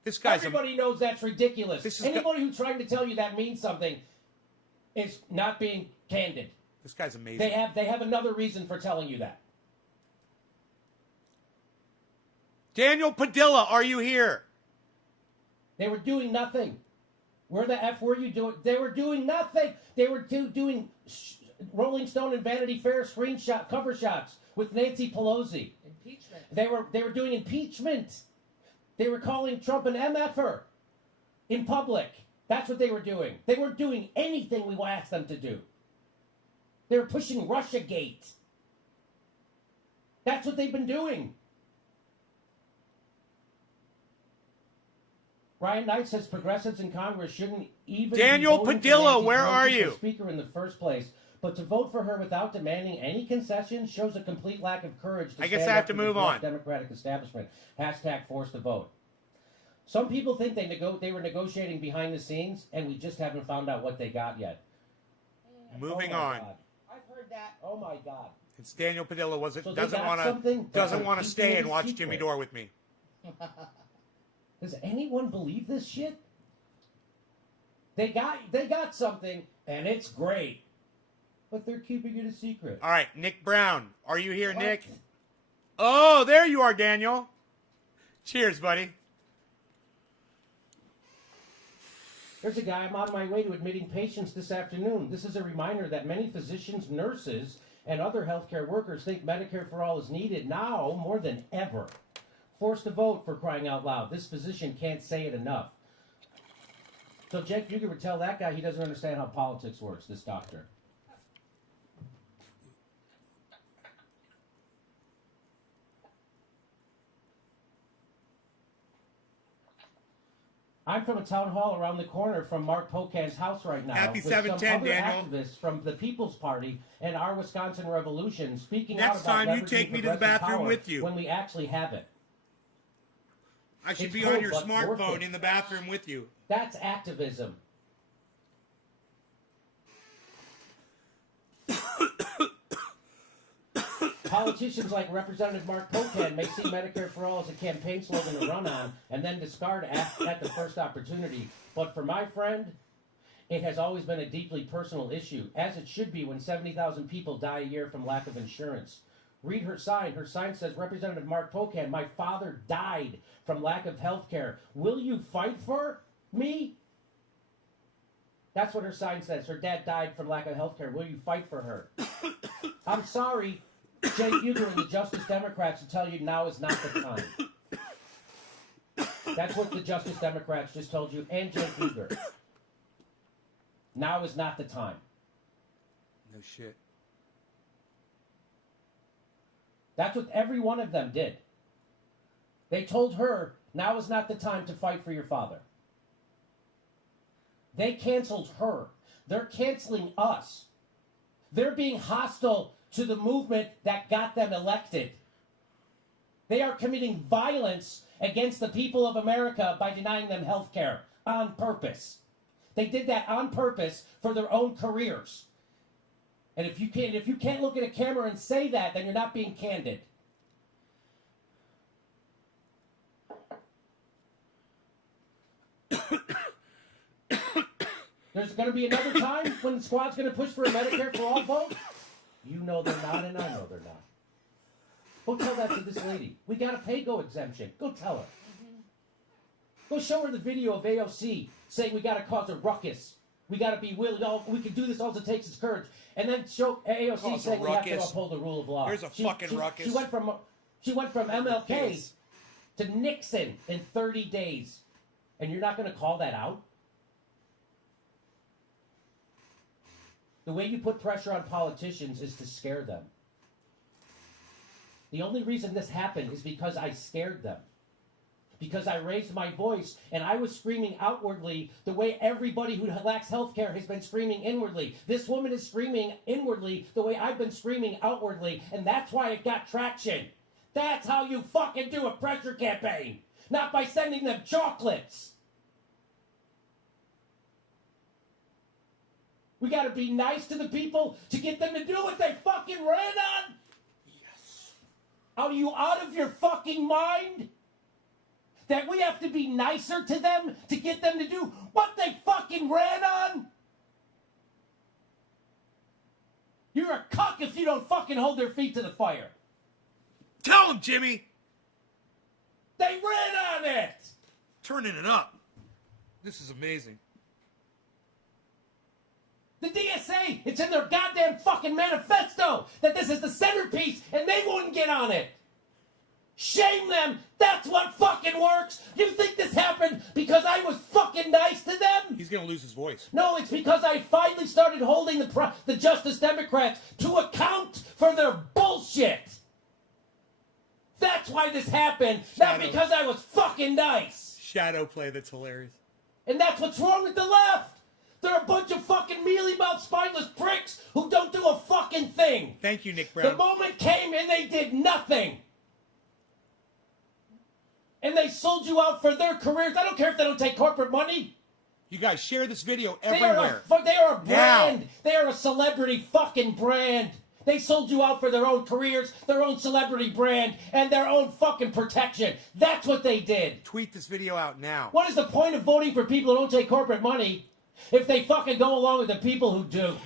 This guy's Everybody knows that's ridiculous. This is Anybody who's trying to tell you that means something is not being candid. this guy's amazing. They have another reason for telling you that. Daniel Padilla, are you here? They were doing nothing. Where the F were you doing? They were doing nothing. They were doing Rolling Stone and Vanity Fair cover shots with Nancy Pelosi. Impeachment. They were doing impeachment. They were calling Trump an MFer in public. That's what they were doing. They weren't doing anything we asked them to do. They were pushing Russiagate. That's what they've been doing. Ryan Knight says progressives in Congress shouldn't even Daniel be voting for Padilla, Nancy where Pelosi are for you? Speaker in the first place. But to vote for her without demanding any concessions shows a complete lack of courage to I guess stand I have up to the move corrupt on. Democratic establishment. Hashtag force the vote. Some people think they were negotiating behind the scenes, and we just haven't found out what they got yet. Moving Oh my on. God. I've heard that. Oh my God. It's Daniel Padilla. So they Doesn't got want something, but they're to keeping stay it and a watch secret. Jimmy Dore with me. Does anyone believe this shit? They got something, and it's great. But they're keeping it a secret. All right, Nick Brown, are you here, What? Nick? Oh, there you are, Daniel. Cheers, buddy. There's a guy, I'm on my way to admitting patients this afternoon. This is a reminder that many physicians, nurses, and other healthcare workers think Medicare for all is needed now more than ever. Forced to vote, for crying out loud. This physician can't say it enough. So Jake Uger would tell that guy he doesn't understand how politics works, this doctor. I'm from a town hall around the corner from Mark Pocan's house right now. Happy with 710, some other Daniel. activists from the People's Party and our Wisconsin Revolution speaking Next out about time you leveraging take me to the progressive bathroom power with you. when we actually have it. I should It's be cool, on your but worth smartphone it. in the bathroom with you. That's activism. Politicians like Representative Mark Pocan may see Medicare for All as a campaign slogan to run on and then discard at the first opportunity. But for my friend, it has always been a deeply personal issue, as it should be when 70,000 people die a year from lack of insurance. Read her sign. Her sign says, Representative Mark Pocan, my father died from lack of health care. Will you fight for me? That's what her sign says. Her dad died from lack of health care. Will you fight for her? I'm sorry, Jay Huger and the Justice Democrats will tell you now is not the time. That's what the Justice Democrats just told you, and Jay Huger. Now is not the time. No shit. That's what every one of them did. They told her, now is not the time to fight for your father. They canceled her. They're canceling us. They're being hostile to the movement that got them elected. They are committing violence against the people of America by denying them health care on purpose. They did that on purpose for their own careers. And if you can't look at a camera and say that, then you're not being candid. There's going to be another time when the squad's going to push for a Medicare for all vote. You know they're not, and I know they're not. Go tell that to this lady. We got a pay-go exemption. Go tell her. Go show her the video of AOC saying we got to cause a ruckus. We got to be willing. We can do this. All it takes is courage. And then show AOC saying we have to uphold the rule of law. Here's a fucking ruckus. She went from MLK to Nixon in 30 days. And you're not going to call that out? The way you put pressure on politicians is to scare them. The only reason this happened is because I scared them. Because I raised my voice and I was screaming outwardly the way everybody who lacks health care has been screaming inwardly. This woman is screaming inwardly the way I've been screaming outwardly, and that's why it got traction. That's how you fucking do a pressure campaign. Not by sending them chocolates. We got to be nice to the people to get them to do what they fucking ran on. Yes. Are you out of your fucking mind? That we have to be nicer to them to get them to do what they fucking ran on? You're a cuck if you don't fucking hold their feet to the fire. Tell them, Jimmy. They ran on it. Turning it up. This is amazing. The DSA, it's in their goddamn fucking manifesto that this is the centerpiece and they wouldn't get on it. Shame them. That's what fucking works. You think this happened because I was fucking nice to them? He's going to lose his voice. No, it's because I finally started holding the Justice Democrats to account for their bullshit. That's why this happened, not because I was fucking nice. Shadow play that's hilarious. And that's what's wrong with the left. They're a bunch of fucking mealy-mouthed, spineless pricks who don't do a fucking thing. Thank you, Nick Brown. The moment came and they did nothing. And they sold you out for their careers. I don't care if they don't take corporate money. You guys share this video everywhere. They are a brand. Now. They are a celebrity fucking brand. They sold you out for their own careers, their own celebrity brand, and their own fucking protection. That's what they did. Tweet this video out now. What is the point of voting for people who don't take corporate money if they fucking go along with the people who do?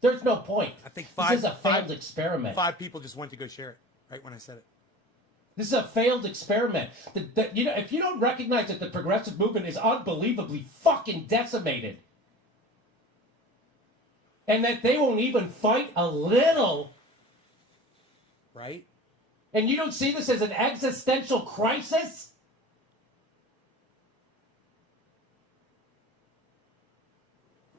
There's no point. I think this is a failed experiment. 5 people just went to go share it right when I said it. This is a failed experiment. If you don't recognize that the progressive movement is unbelievably fucking decimated, and that they won't even fight a little, right? And you don't see this as an existential crisis?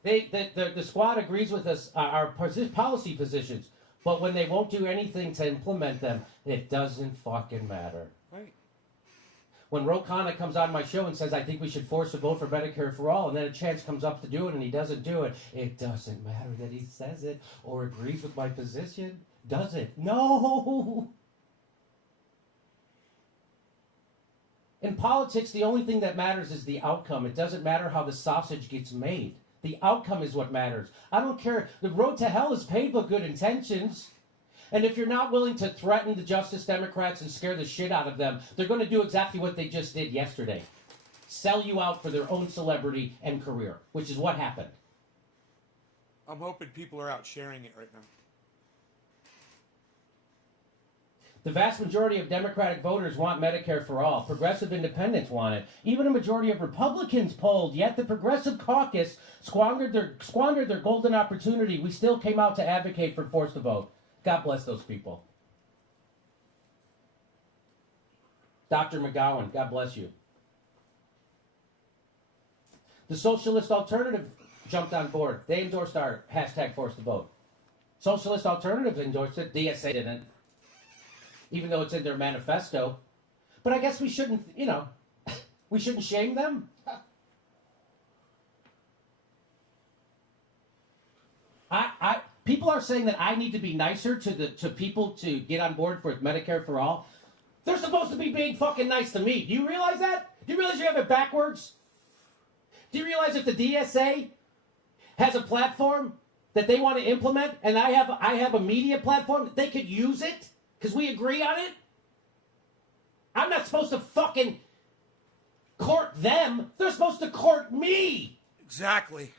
The squad agrees with us, our policy positions, but when they won't do anything to implement them, it doesn't fucking matter. Right. When Ro Khanna comes on my show and says, I think we should force a vote for Medicare for all, and then a chance comes up to do it and he doesn't do it, it doesn't matter that he says it or agrees with my position, does it? No! In politics, the only thing that matters is the outcome. It doesn't matter how the sausage gets made. The outcome is what matters. I don't care. The road to hell is paved with good intentions. And if you're not willing to threaten the Justice Democrats and scare the shit out of them, they're going to do exactly what they just did yesterday. Sell you out for their own celebrity and career, which is what happened. I'm hoping people are out sharing it right now. The vast majority of Democratic voters want Medicare for all. Progressive independents want it. Even a majority of Republicans polled, yet the Progressive Caucus squandered their golden opportunity. We still came out to advocate for forced to vote. God bless those people. Dr. McGowan, God bless you. The Socialist Alternative jumped on board. They endorsed our hashtag forced to vote. Socialist Alternative endorsed it. DSA didn't, even though it's in their manifesto. But I guess we shouldn't, we shouldn't shame them. People are saying that I need to be nicer to people to get on board for Medicare for all. They're supposed to be being fucking nice to me. Do you realize that? Do you realize you have it backwards? Do you realize if the DSA has a platform that they want to implement, and I have a media platform that they could use it because we agree on it? I'm not supposed to fucking court them. They're supposed to court me. Exactly.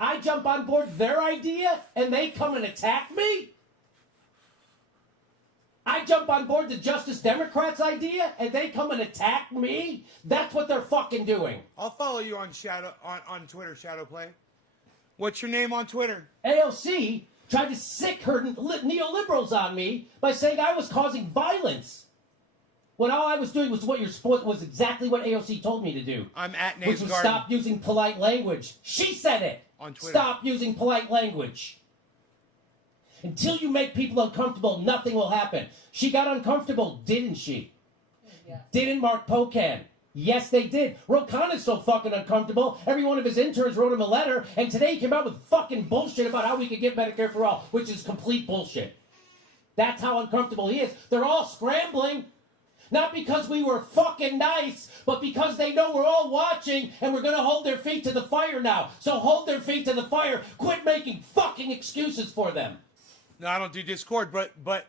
I jump on board their idea and they come and attack me? I jump on board the Justice Democrats' idea and they come and attack me? That's what they're fucking doing. I'll follow you on Twitter, Shadowplay. What's your name on Twitter? AOC tried to sick her neoliberals on me by saying I was causing violence. When all I was doing was was exactly what AOC told me to do. I'm at Which Names was Garden. stop using polite language. She said it. On Twitter. Stop using polite language. Until you make people uncomfortable, nothing will happen. She got uncomfortable, didn't she? Yeah. Didn't Mark Pocan? Yes, they did. Ro Khan is so fucking uncomfortable. Every one of his interns wrote him a letter, and today he came out with fucking bullshit about how we could get Medicare for all, which is complete bullshit. That's how uncomfortable he is. They're all scrambling. Not because we were fucking nice, but because they know we're all watching and we're going to hold their feet to the fire now. So hold their feet to the fire. Quit making fucking excuses for them. No, I don't do Discord, but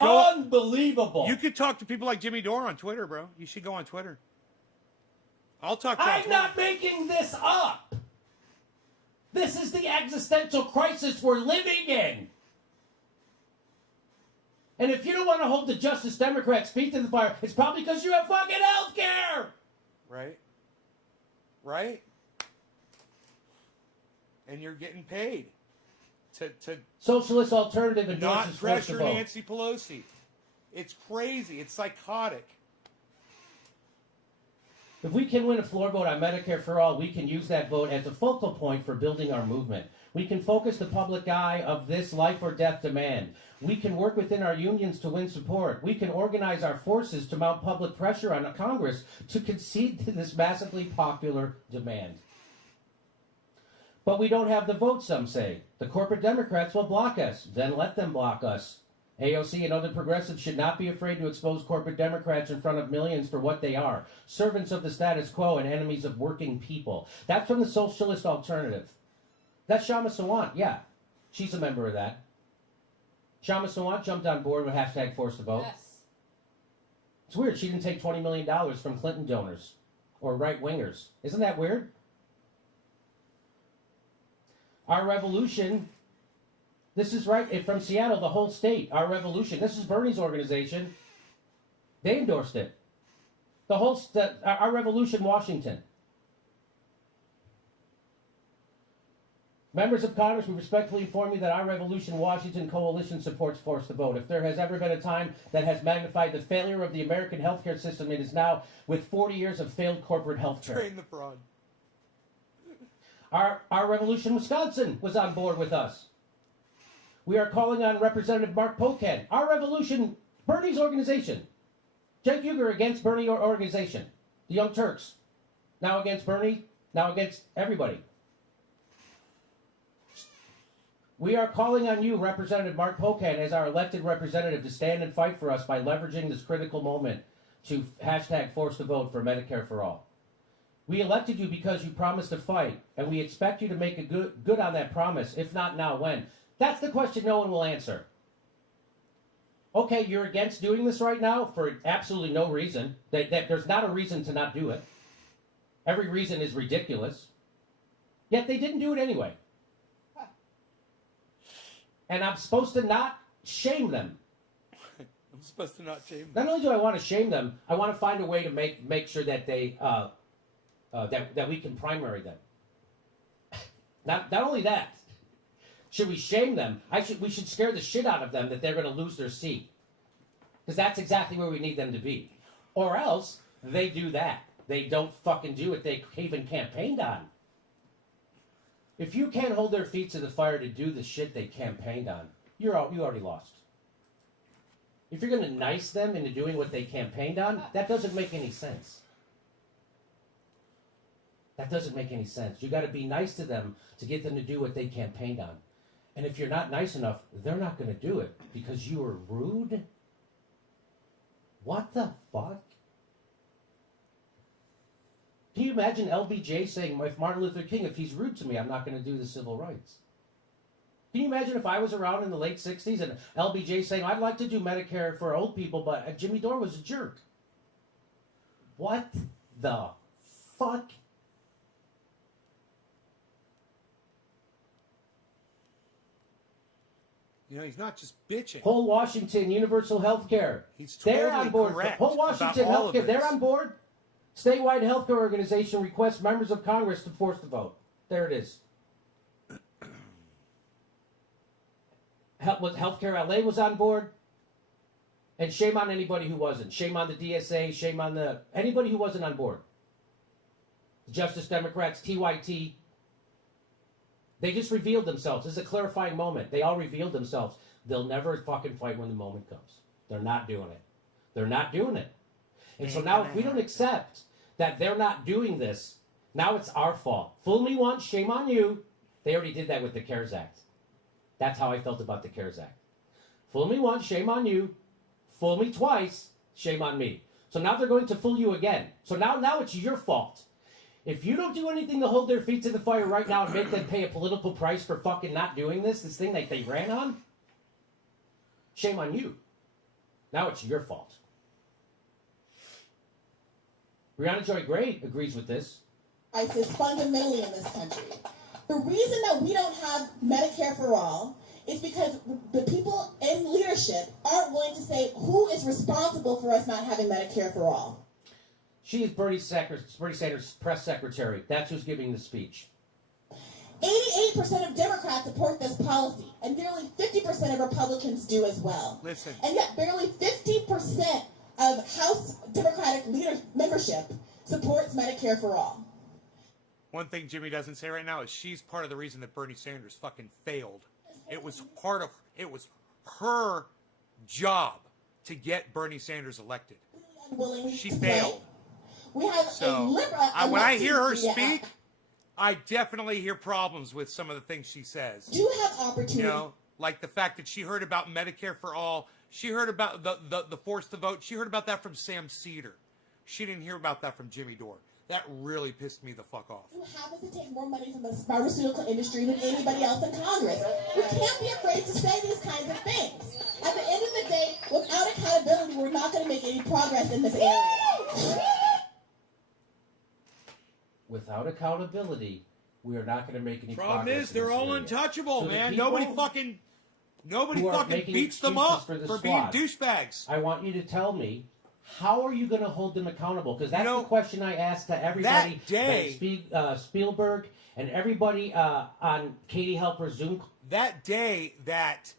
Unbelievable. You could talk to people like Jimmy Dore on Twitter, bro. You should go on Twitter. I'll talk to you on I'm Twitter. not making this up. This is the existential crisis we're living in. And if you don't want to hold the Justice Democrats' feet to the fire, it's probably because you have fucking health care. Right? Right? And you're getting paid to Socialist Alternative endorses not forced to pressure vote. Nancy Pelosi. It's crazy. It's psychotic. If we can win a floor vote on Medicare for all, we can use that vote as a focal point for building our movement. We can focus the public eye of this life or death demand. We can work within our unions to win support. We can organize our forces to mount public pressure on Congress to concede to this massively popular demand. But we don't have the vote, some say. The corporate Democrats will block us. Then let them block us. AOC and other progressives should not be afraid to expose corporate Democrats in front of millions for what they are. Servants of the status quo and enemies of working people. That's from the Socialist Alternative. That's Shama Sawant, yeah. She's a member of that. Shama Sawant jumped on board with hashtag forced to vote. Yes. It's weird. She didn't take $20 million from Clinton donors or right-wingers. Isn't that weird? Our revolution, this is right from Seattle, the whole state. Our revolution, this is Bernie's organization. They endorsed it. Our revolution, Washington. Members of Congress, we respectfully inform you that our Revolution Washington Coalition supports forced to vote. If there has ever been a time that has magnified the failure of the American healthcare system, it is now with 40 years of failed corporate healthcare. Train the fraud. Our Revolution Wisconsin was on board with us. We are calling on Representative Mark Pocan. Our Revolution, Bernie's organization. Cenk Uygur against Bernie organization. The Young Turks. Now against Bernie, now against everybody. We are calling on you, Representative Mark Pocan, as our elected representative, to stand and fight for us by leveraging this critical moment to hashtag force to vote for Medicare for all. We elected you because you promised to fight, and we expect you to make a good on that promise. If not now, when? That's the question no one will answer. Okay, you're against doing this right now for absolutely no reason. That there's not a reason to not do it. Every reason is ridiculous. Yet they didn't do it anyway. And I'm supposed to not shame them. I'm supposed to not shame them. Not only do I want to shame them, I want to find a way to make sure that they that we can primary them. Not only that, should we shame them? We should scare the shit out of them that they're going to lose their seat, because that's exactly where we need them to be. Or else they do that. They don't fucking do what they even campaigned on. If you can't hold their feet to the fire to do the shit they campaigned on, you already lost. If you're going to nice them into doing what they campaigned on, that doesn't make any sense. That doesn't make any sense. You got to be nice to them to get them to do what they campaigned on. And if you're not nice enough, they're not going to do it because you were rude. What the fuck? Can you imagine LBJ saying, if Martin Luther King, if he's rude to me, I'm not going to do the civil rights? Can you imagine if I was around in the late 60s and LBJ saying, I'd like to do Medicare for old people, but Jimmy Dore was a jerk? What the fuck? You know, he's not just bitching. Whole Washington, universal health care. He's totally they're on board. correct Whole Washington about all health care, of they're this. on board. Statewide healthcare organization requests members of Congress to force the vote. There it is. Healthcare LA was on board. And shame on anybody who wasn't. Shame on the DSA. Shame on anybody who wasn't on board. The Justice Democrats, TYT. They just revealed themselves. This is a clarifying moment. They all revealed themselves. They'll never fucking fight when the moment comes. They're not doing it. They're not doing it. And so now if we don't accept that they're not doing this, now it's our fault. Fool me once, shame on you. They already did that with the CARES Act. That's how I felt about the CARES Act. Fool me once, shame on you. Fool me twice, shame on me. So now they're going to fool you again. So now it's your fault. If you don't do anything to hold their feet to the fire right now and make them pay a political price for fucking not doing this thing that they ran on, shame on you. Now it's your fault. Brianna Joy Gray agrees with this. ISIS fundamentally in this country. The reason that we don't have Medicare for all is because the people in leadership aren't willing to say who is responsible for us not having Medicare for all. She is Bernie Sanders' press secretary. That's who's giving the speech. 88% of Democrats support this policy, and nearly 50% of Republicans do as well. Listen. And yet barely 50% of House Democratic membership supports Medicare for all. One thing Jimmy doesn't say right now is she's part of the reason that Bernie Sanders fucking failed. It was her job to get Bernie Sanders elected. She failed. We have when I hear her speak, I definitely hear problems with some of the things she says. Do have opportunity. You know, like the fact that she heard about Medicare for all. She heard about the force to vote. She heard about that from Sam Cedar. She didn't hear about that from Jimmy Dore. That really pissed me the fuck off. Who happens to take more money from the pharmaceutical industry than anybody else in Congress? We can't be afraid to say these kinds of things. At the end of the day, without accountability, we're not going to make any progress in this area. Without accountability, we are not going to make any progress. Problem is, they're all untouchable, So man. the Nobody people fucking beats them up for being douchebags. I want you to tell me, how are you going to hold them accountable? Because that's the question I asked to everybody. That day, Spielberg and everybody on Katie Helper's Zoom. That day that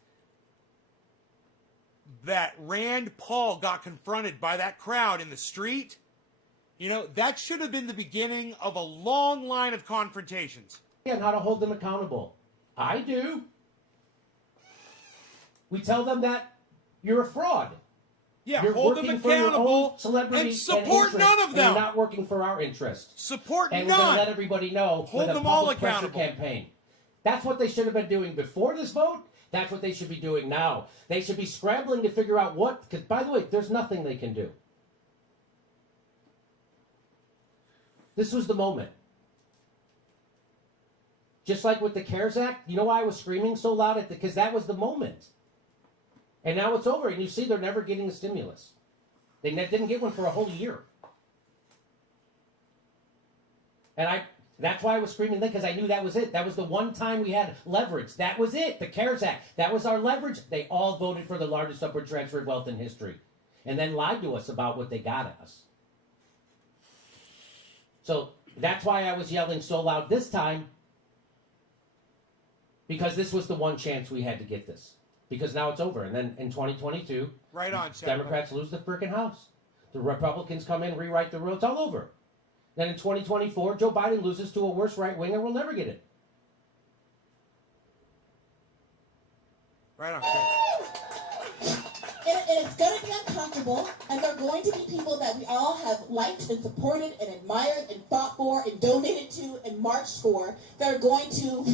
Rand Paul got confronted by that crowd in the street, you know, that should have been the beginning of a long line of confrontations. And how to hold them accountable. I do. We tell them that you're a fraud. Yeah, you're hold them accountable and support none of them. You're not working for our interest. Support and none. we're going to let everybody know Hold with a them all public pressure accountable. campaign. That's what they should have been doing before this vote. That's what they should be doing now. They should be scrambling to figure out what, because by the way, there's nothing they can do. This was the moment. Just like with the CARES Act, you know why I was screaming so loud? Because that was the moment. And now it's over, and you see they're never getting a stimulus. They didn't get one for a whole year. And That's why I was screaming then, because I knew that was it. That was the one time we had leverage. That was it. The CARES Act. That was our leverage. They all voted for the largest upward transfer of wealth in history. And then lied to us about what they got us. So that's why I was yelling so loud this time. Because this was the one chance we had to get this. Because now it's over. And then in 2022, Right on, Shaq. Democrats lose the frickin' House. The Republicans come in, rewrite the rules. It's all over. Then in 2024, Joe Biden loses to a worse right-winger. We'll never get it. Right on, Chris. And it's going to be uncomfortable, and there are going to be people that we all have liked and supported and admired and fought for and donated to and marched for that are going to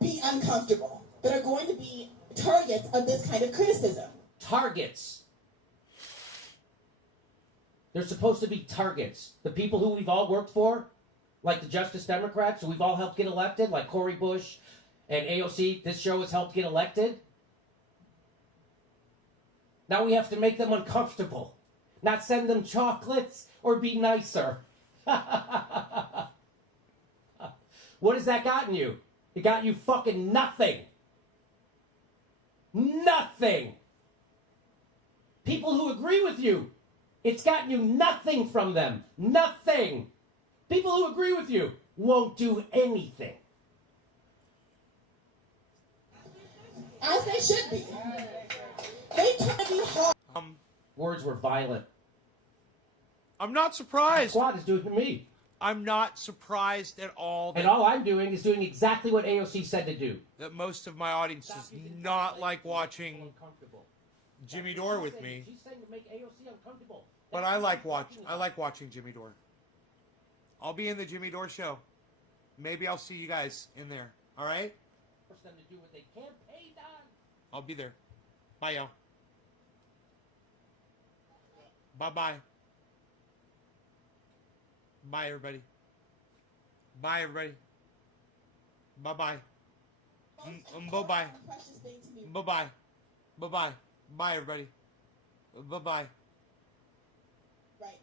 be uncomfortable, that are going to be targets of this kind of criticism. Targets. They're supposed to be targets. The people who we've all worked for, like the Justice Democrats, who we've all helped get elected, like Cori Bush and AOC, this show has helped get elected. Now we have to make them uncomfortable. Not send them chocolates or be nicer. What has that gotten you? It got you fucking nothing. Nothing. People who agree with you, it's gotten you nothing from them. Nothing. People who agree with you won't do anything. As they should be. They try to be hard. Words were violent. I'm not surprised. Squad is doing to me. I'm not surprised at all. And all I'm doing is doing exactly what AOC said to do. That most of my audience does not like watching Jimmy Dore with me. She's saying to make AOC uncomfortable. But I like watching Jimmy Dore. I'll be in the Jimmy Dore show. Maybe I'll see you guys in there. All right? Force them to do what they campaigned on. I'll be there. Bye, y'all. Bye-bye. Bye, everybody. Bye, everybody. Bye-bye. Bye-bye. Bye-bye. Bye-bye. Bye, everybody. Bye-bye.